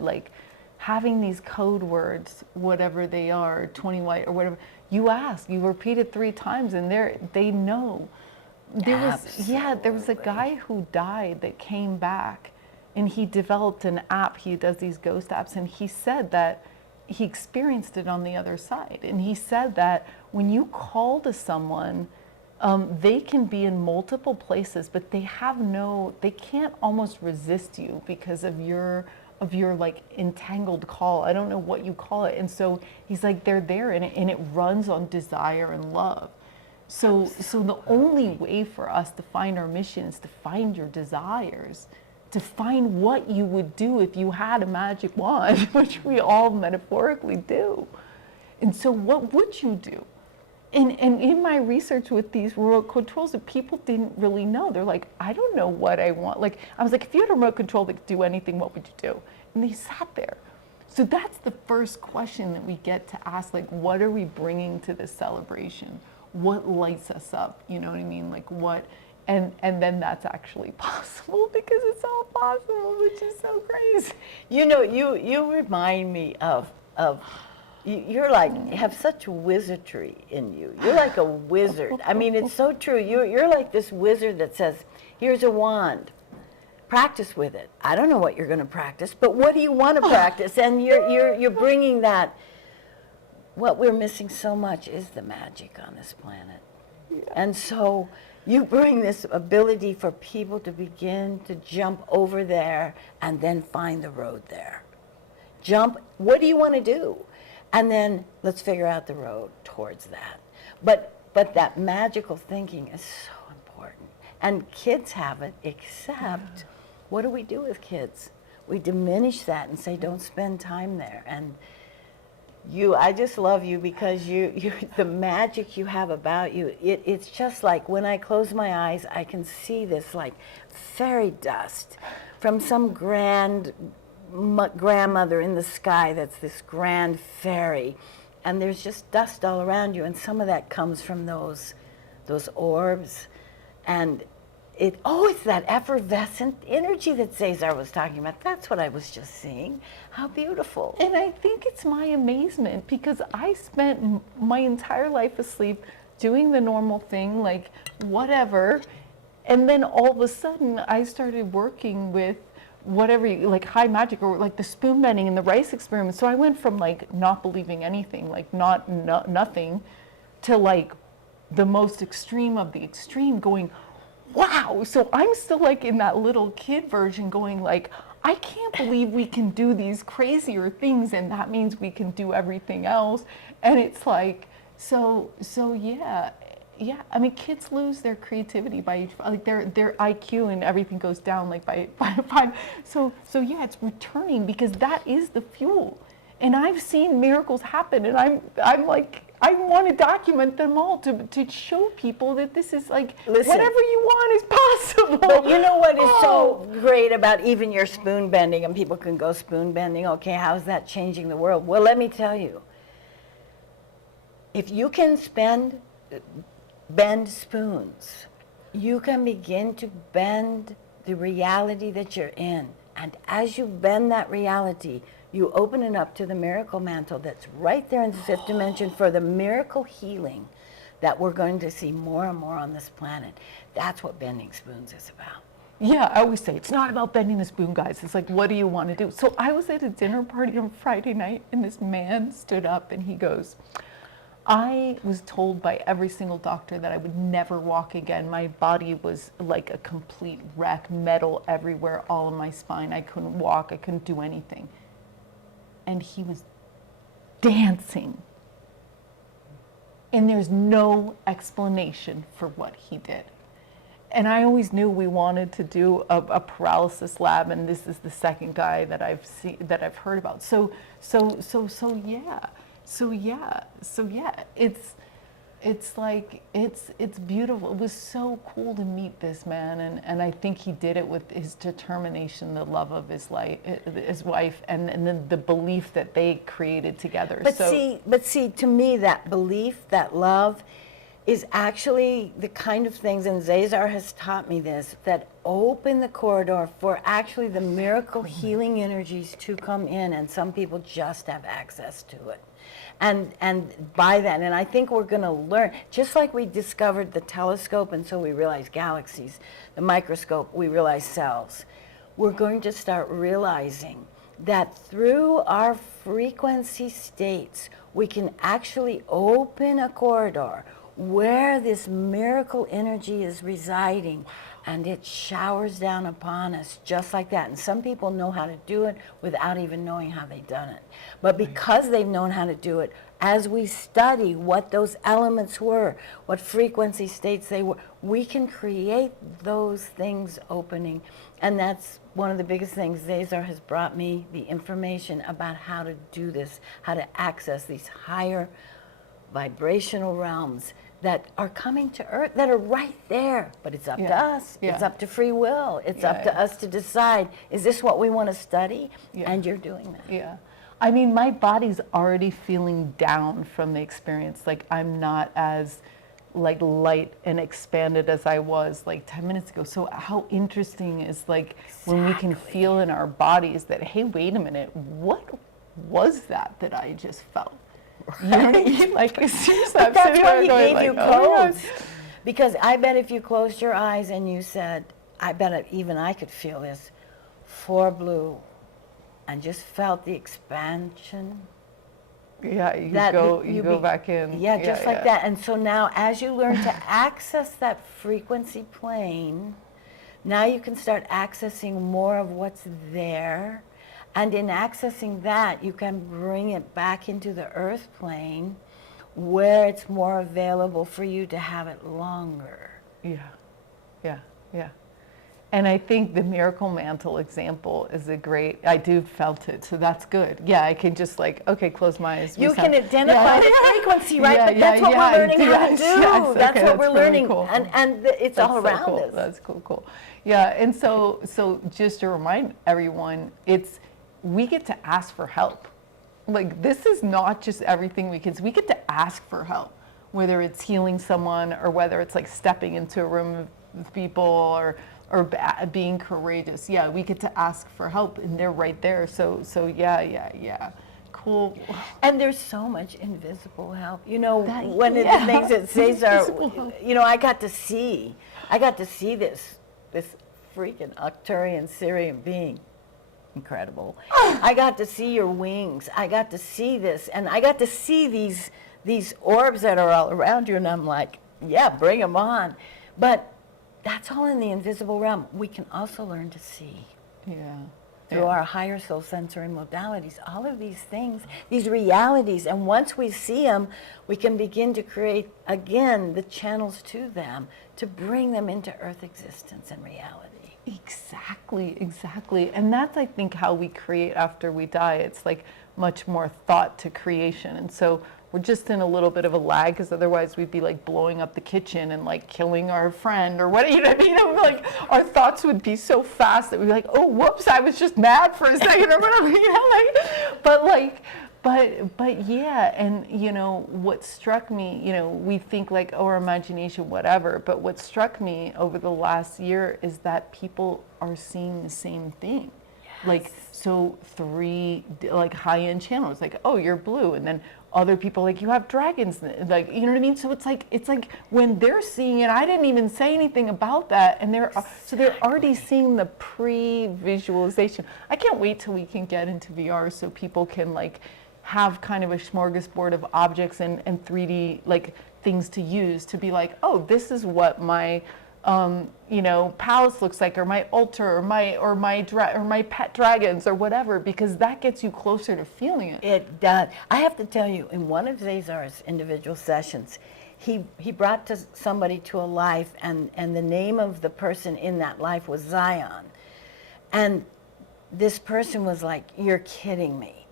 having these code words, whatever they are, 20 white or whatever, you ask, you repeat it 3 times and they know. There was a guy who died that came back. And he developed an app, he does these ghost apps, and he said that he experienced it on the other side. And he said that when you call to someone, they can be in multiple places, but they can't almost resist you because of your entangled call. I don't know what you call it. And so he's like, they're there, and it runs on desire and love. So the only way for us to find our mission is to find your desires, to find what you would do if you had a magic wand, which we all metaphorically do. And so what would you do? And in my research with these remote controls, that people didn't really know. They're like, I don't know what I want. I was like, if you had a remote control that could do anything, what would you do? And they sat there. So that's the first question that we get to ask, what are we bringing to this celebration? What lights us up? You know what I mean? What? And then that's actually possible, because it's all possible, which is so crazy. You remind me of you're you have such wizardry in you. You're like a wizard. I mean, it's so true. You're like this wizard that says, here's a wand, practice with it. I don't know what you're going to practice, but what do you want to practice? And you're bringing that. What we're missing so much is the magic on this planet. Yeah. And so you bring this ability for people to begin to jump over there and then find the road there. Jump, what do you want to do? And then let's figure out the road towards that. But But that magical thinking is so important. And kids have it, except what do we do with kids? We diminish that and say, don't spend time there. And I just love you because you the magic you have about you, it's just like when I close my eyes, I can see this like fairy dust from some grandmother in the sky that's this grand fairy. And there's just dust all around you, and some of that comes from those orbs. And it's that effervescent energy that ZaZar was talking about. That's what I was just seeing. How beautiful. And I think it's my amazement because I spent my entire life asleep doing the normal thing, like whatever. And then all of a sudden I started working with whatever, like high magic or like the spoon bending and the rice experiment. So I went from like not believing anything, like nothing, to like the most extreme of the extreme, going, wow. So I'm still like in that little kid version going like, I can't believe we can do these crazier things, and that means we can do everything else. And it's like, so yeah. I mean, kids lose their creativity by like their IQ and everything goes down like by 5. So yeah, it's returning because that is the fuel. And I've seen miracles happen, and I'm like, I want to document them all to show people that this is like, listen, whatever you want is possible. But you know what is so great about even your spoon bending, and people can go spoon bending, okay, how's that changing the world? Well, let me tell you, if you can bend spoons, you can begin to bend the reality that you're in. And as you bend that reality, you open it up to the miracle mantle that's right there in the 5th dimension for the miracle healing that we're going to see more and more on this planet. That's what bending spoons is about. Yeah, I always say, it's not about bending the spoon, guys. It's like, what do you want to do? So I was at a dinner party on Friday night, and this man stood up and he goes, I was told by every single doctor that I would never walk again. My body was like a complete wreck, metal everywhere, all in my spine. I couldn't walk, I couldn't do anything. And he was dancing. And there's no explanation for what he did. And I always knew we wanted to do a paralysis lab, and this is the second guy that I've heard about. So yeah, it's like, it's beautiful. It was so cool to meet this man, and I think he did it with his determination, the love of his wife, and then the belief that they created together. But see, to me, that belief, that love, is actually the kind of things, and ZaZar has taught me this, that open the corridor for actually the miracle healing energies to come in, and some people just have access to it. And by that, and I think we're going to learn, just like we discovered the telescope, and so we realize galaxies, the microscope, we realize cells. We're going to start realizing that through our frequency states, we can actually open a corridor where this miracle energy is residing, and it showers down upon us just like that. And some people know how to do it without even knowing how they've done it. But because they've known how to do it, as we study what those elements were, what frequency states they were, we can create those things opening. And that's one of the biggest things. ZaZar has brought me the information about how to do this, how to access these higher vibrational realms that are coming to Earth, that are right there. But it's up to us. It's up to free will. It's up to us to decide, is this what we want to study? And you're doing that. Yeah. I mean, my body's already feeling down from the experience. Like, I'm not as like light and expanded as I was like 10 minutes ago. So how interesting is like when we can feel in our bodies that, hey, wait a minute, what was that I just felt? You know what I mean? Like, seriously, but that's why he gave like, you codes. Because I bet if you closed your eyes and you said, I bet even I could feel this, 4 blue, and just felt the expansion. Yeah, you go back in. Yeah, just like that. And so now as you learn to access that frequency plane, now you can start accessing more of what's there. And in accessing that, you can bring it back into the earth plane where it's more available for you to have it longer. Yeah, yeah, yeah. And I think the miracle mantle example is a great, I do felt it, so that's good. Yeah, I can just like, okay, close my eyes. You can identify the frequency, right? But that's what we're learning how to do. Yes, that's okay, what we're really learning. cool. And it's all That's so around cool. us. That's cool. Yeah, and so just to remind everyone, we get to ask for help. Like, this is not just everything we get to ask for help, whether it's healing someone or whether it's like stepping into a room of people or being courageous. Yeah, we get to ask for help and they're right there. So yeah. Cool. And there's so much invisible help. You know, one of the yeah. things that ZaZar, you know, I got to see this freaking Arcturian Syrian being. Incredible. I got to see your wings. I got to see this, and I got to see these orbs that are all around you, and I'm like, yeah, bring them on. But that's all in the invisible realm. We can also learn to see. Yeah. Through our higher soul sensory modalities, all of these things, these realities, and once we see them, we can begin to create, again, the channels to them, to bring them into earth existence and reality. Exactly. And that's, I think, how we create after we die. It's like much more thought to creation. And so we're just in a little bit of a lag, because otherwise we'd be like blowing up the kitchen and like killing our friend or what, you know what I mean? Like our thoughts would be so fast that we'd be like, oh, whoops, I was just mad for a second or whatever, you know, but yeah, and you know, what struck me, you know, we think like, oh, our imagination, whatever, but what struck me over the last year is that people are seeing the same thing. Yes. Like, so 3 like high-end channels, like, oh, you're blue, and then other people like, you have dragons, like, you know what I mean? So it's like when they're seeing it, I didn't even say anything about that, and they're already seeing the pre-visualization. I can't wait till we can get into VR so people can like have kind of a smorgasbord of objects and 3D like things to use to be like, oh, this is what my you know, palace looks like, or my altar, or my pet dragons, or whatever, because that gets you closer to feeling it. It does. I have to tell you, in one of ZaZar's individual sessions, he brought somebody to a life, and the name of the person in that life was Zion, and this person was like, "You're kidding me,"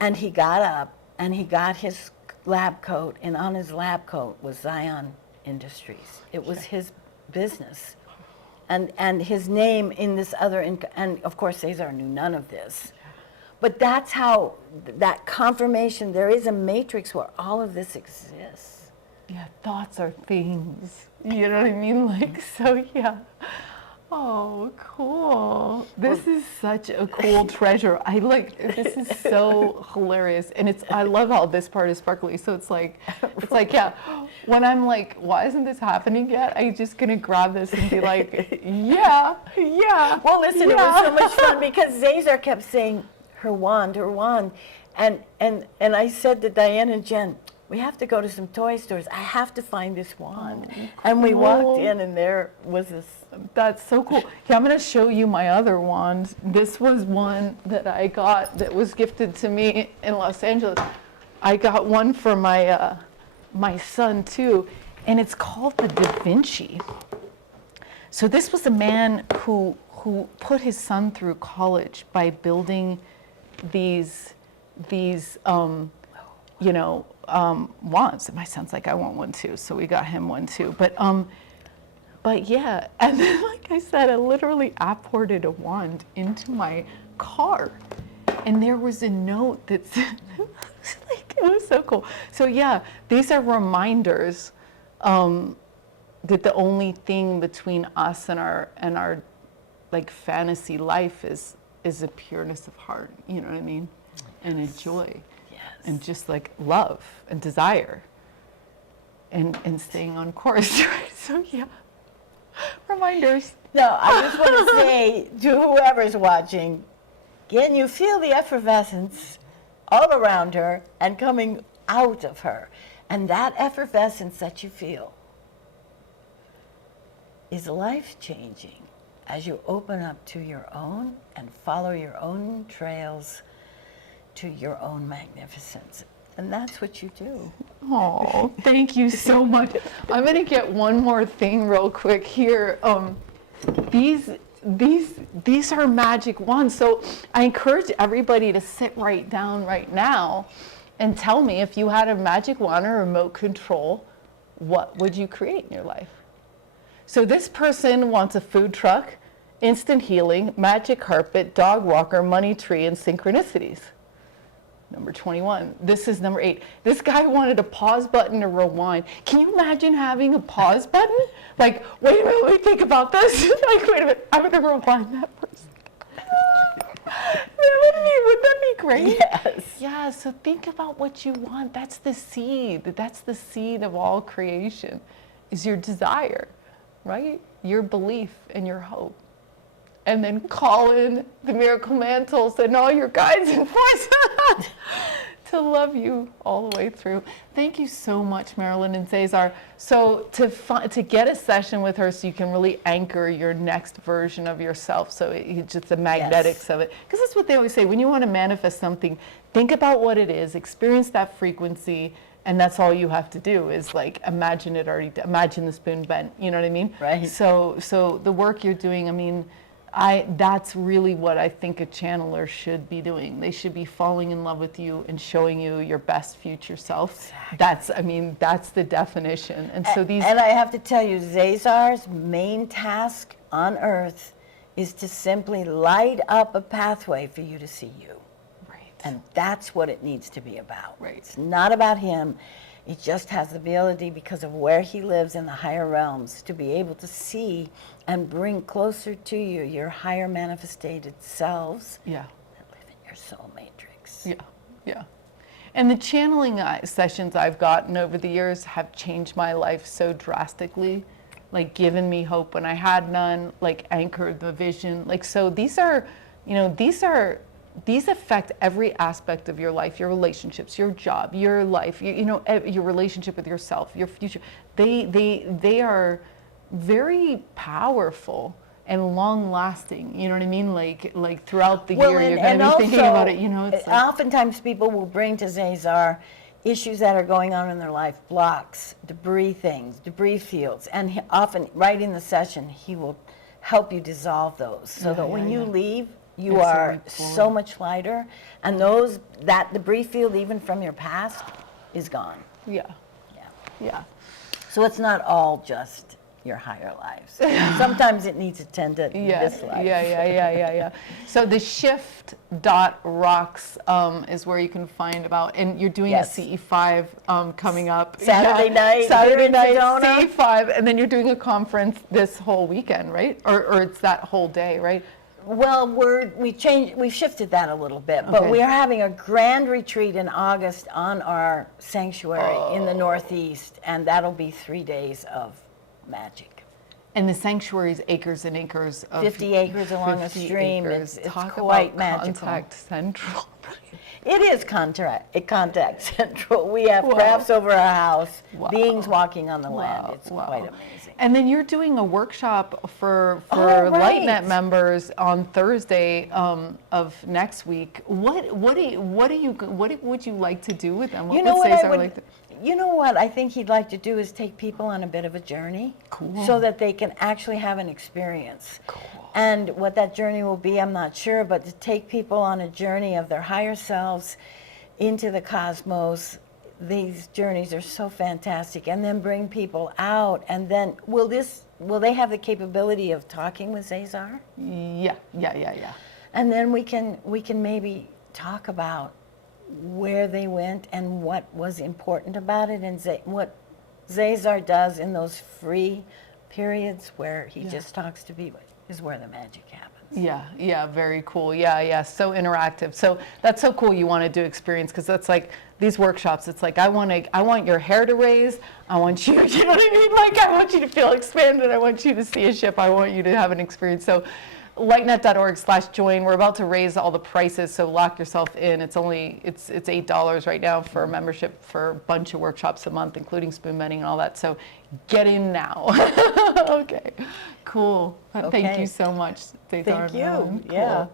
and he got up and he got his lab coat, and on his lab coat was Zion Industries. It was his business, and his name in this other, and of course ZaZar knew none of this, but that's how that confirmation, there is a matrix where all of this exists. Yeah, thoughts are things, you know what I mean? Like, so yeah. Oh, cool. This is such a cool treasure. This is so hilarious. And I love how this part is sparkly. So it's like, yeah, when I'm like, why isn't this happening yet? I'm just going to grab this and be like, yeah. Well, listen, It was so much fun because ZaZar kept saying her wand. And I said to Diane and Jen, we have to go to some toy stores. I have to find this wand. Oh, cool. And we walked in and there was this. That's so cool. Yeah, I'm going to show you my other wand. This was one that I got that was gifted to me in Los Angeles. I got one for my my son too, and it's called the Da Vinci. So this was a man who put his son through college by building these you know, wands. And my son's like, I want one too. So we got him one too. But yeah, and then like I said, I literally apported a wand into my car, and there was a note that said, like, it was so cool. So yeah, these are reminders that the only thing between us and our like fantasy life is a pureness of heart. You know what I mean? And a joy. And just like love and desire and staying on course, right? So yeah, reminders. No, I just want to say to whoever's watching, can you feel the effervescence all around her and coming out of her? And that effervescence that you feel is life-changing as you open up to your own and follow your own trails to your own magnificence. And that's what you do. Oh, thank you so much. I'm gonna get one more thing real quick here. These are magic wands. So I encourage everybody to sit right down right now and tell me, if you had a magic wand or remote control, what would you create in your life? So this person wants a food truck, instant healing, magic carpet, dog walker, money tree, and synchronicities. Number 21. This is number 8. This guy wanted a pause button to rewind. Can you imagine having a pause button? Like, wait a minute, let me think about this. Like, wait a minute, I'm going to rewind that person. Would that be great? Yes. Yeah, so think about what you want. That's the seed. That's the seed of all creation, is your desire, right? Your belief and your hope. And then call in the miracle mantles and all your guides and forces to love you all the way through. Thank you so much, Marilyn and ZaZar. So to get a session with her, so you can really anchor your next version of yourself. So it's just the magnetics of it. Because that's what they always say. When you want to manifest something, think about what it is, experience that frequency, and that's all you have to do is like imagine it already. Imagine the spoon bent. You know what I mean? Right. So the work you're doing, I mean, that's really what I think a channeler should be doing. They should be falling in love with you and showing you your best future self. Exactly. That's the definition. And so And I have to tell you, ZaZar's main task on Earth is to simply light up a pathway for you to see you. Right. And that's what it needs to be about. Right. It's not about him. It just has the ability, because of where he lives in the higher realms, to be able to see and bring closer to you your higher manifested selves that live in your soul matrix. Yeah. And the channeling sessions I've gotten over the years have changed my life so drastically, like given me hope when I had none, like anchored the vision. Like, so these affect every aspect of your life, your relationships, your job, your life, your relationship with yourself, your future. They are very powerful and long lasting. You know what I mean? Like throughout the year, you're going to be thinking about it. It's like, oftentimes people will bring to ZaZar issues that are going on in their life, blocks, debris things, debris fields, and often right in the session, he will help you dissolve those, so that when you leave, you are so much lighter, and that debris field, even from your past, is gone. Yeah. So it's not all just your higher lives. Sometimes it needs attended this life. Yeah. So the shift.rocks is where you can find about, and you're doing a CE5 coming up. Saturday night, CE5, and then you're doing a conference this whole weekend, right? Or it's that whole day, right? Well, we've shifted that a little bit, but we are having a grand retreat in August on our sanctuary in the Northeast, and that'll be 3 days of magic. And the sanctuary is acres and acres of 50 acres along a stream. It's Talk quite about magical. Contact Central. It is contact central. We have crafts over our house, beings walking on the land. It's quite amazing. And then you're doing a workshop for LightNet members on Thursday of next week. What would you like to do with them? You know what I think he'd like to do is take people on a bit of a journey, so that they can actually have an experience. And what that journey will be, I'm not sure, but to take people on a journey of their higher selves into the cosmos. These journeys are so fantastic, and then bring people out. And then will they have the capability of talking with ZaZar? Yeah. And then we can maybe talk about where they went and what was important about it, and what ZaZar does in those free periods where he just talks to people is where the magic happens. Yeah, very cool. Yeah, so interactive. So that's so cool you want to do experience, because that's like these workshops, it's like I want your hair to raise, I want you know what I mean? Like I want you to feel expanded, I want you to see a ship, I want you to have an experience. So lightnet.org/join. We're about to raise all the prices, so lock yourself in. It's $8 right now for a membership for a bunch of workshops a month, including spoon bending and all that. So get in now. Okay, cool. Thank you so much, ZaZar. Thank you. Cool. Yeah.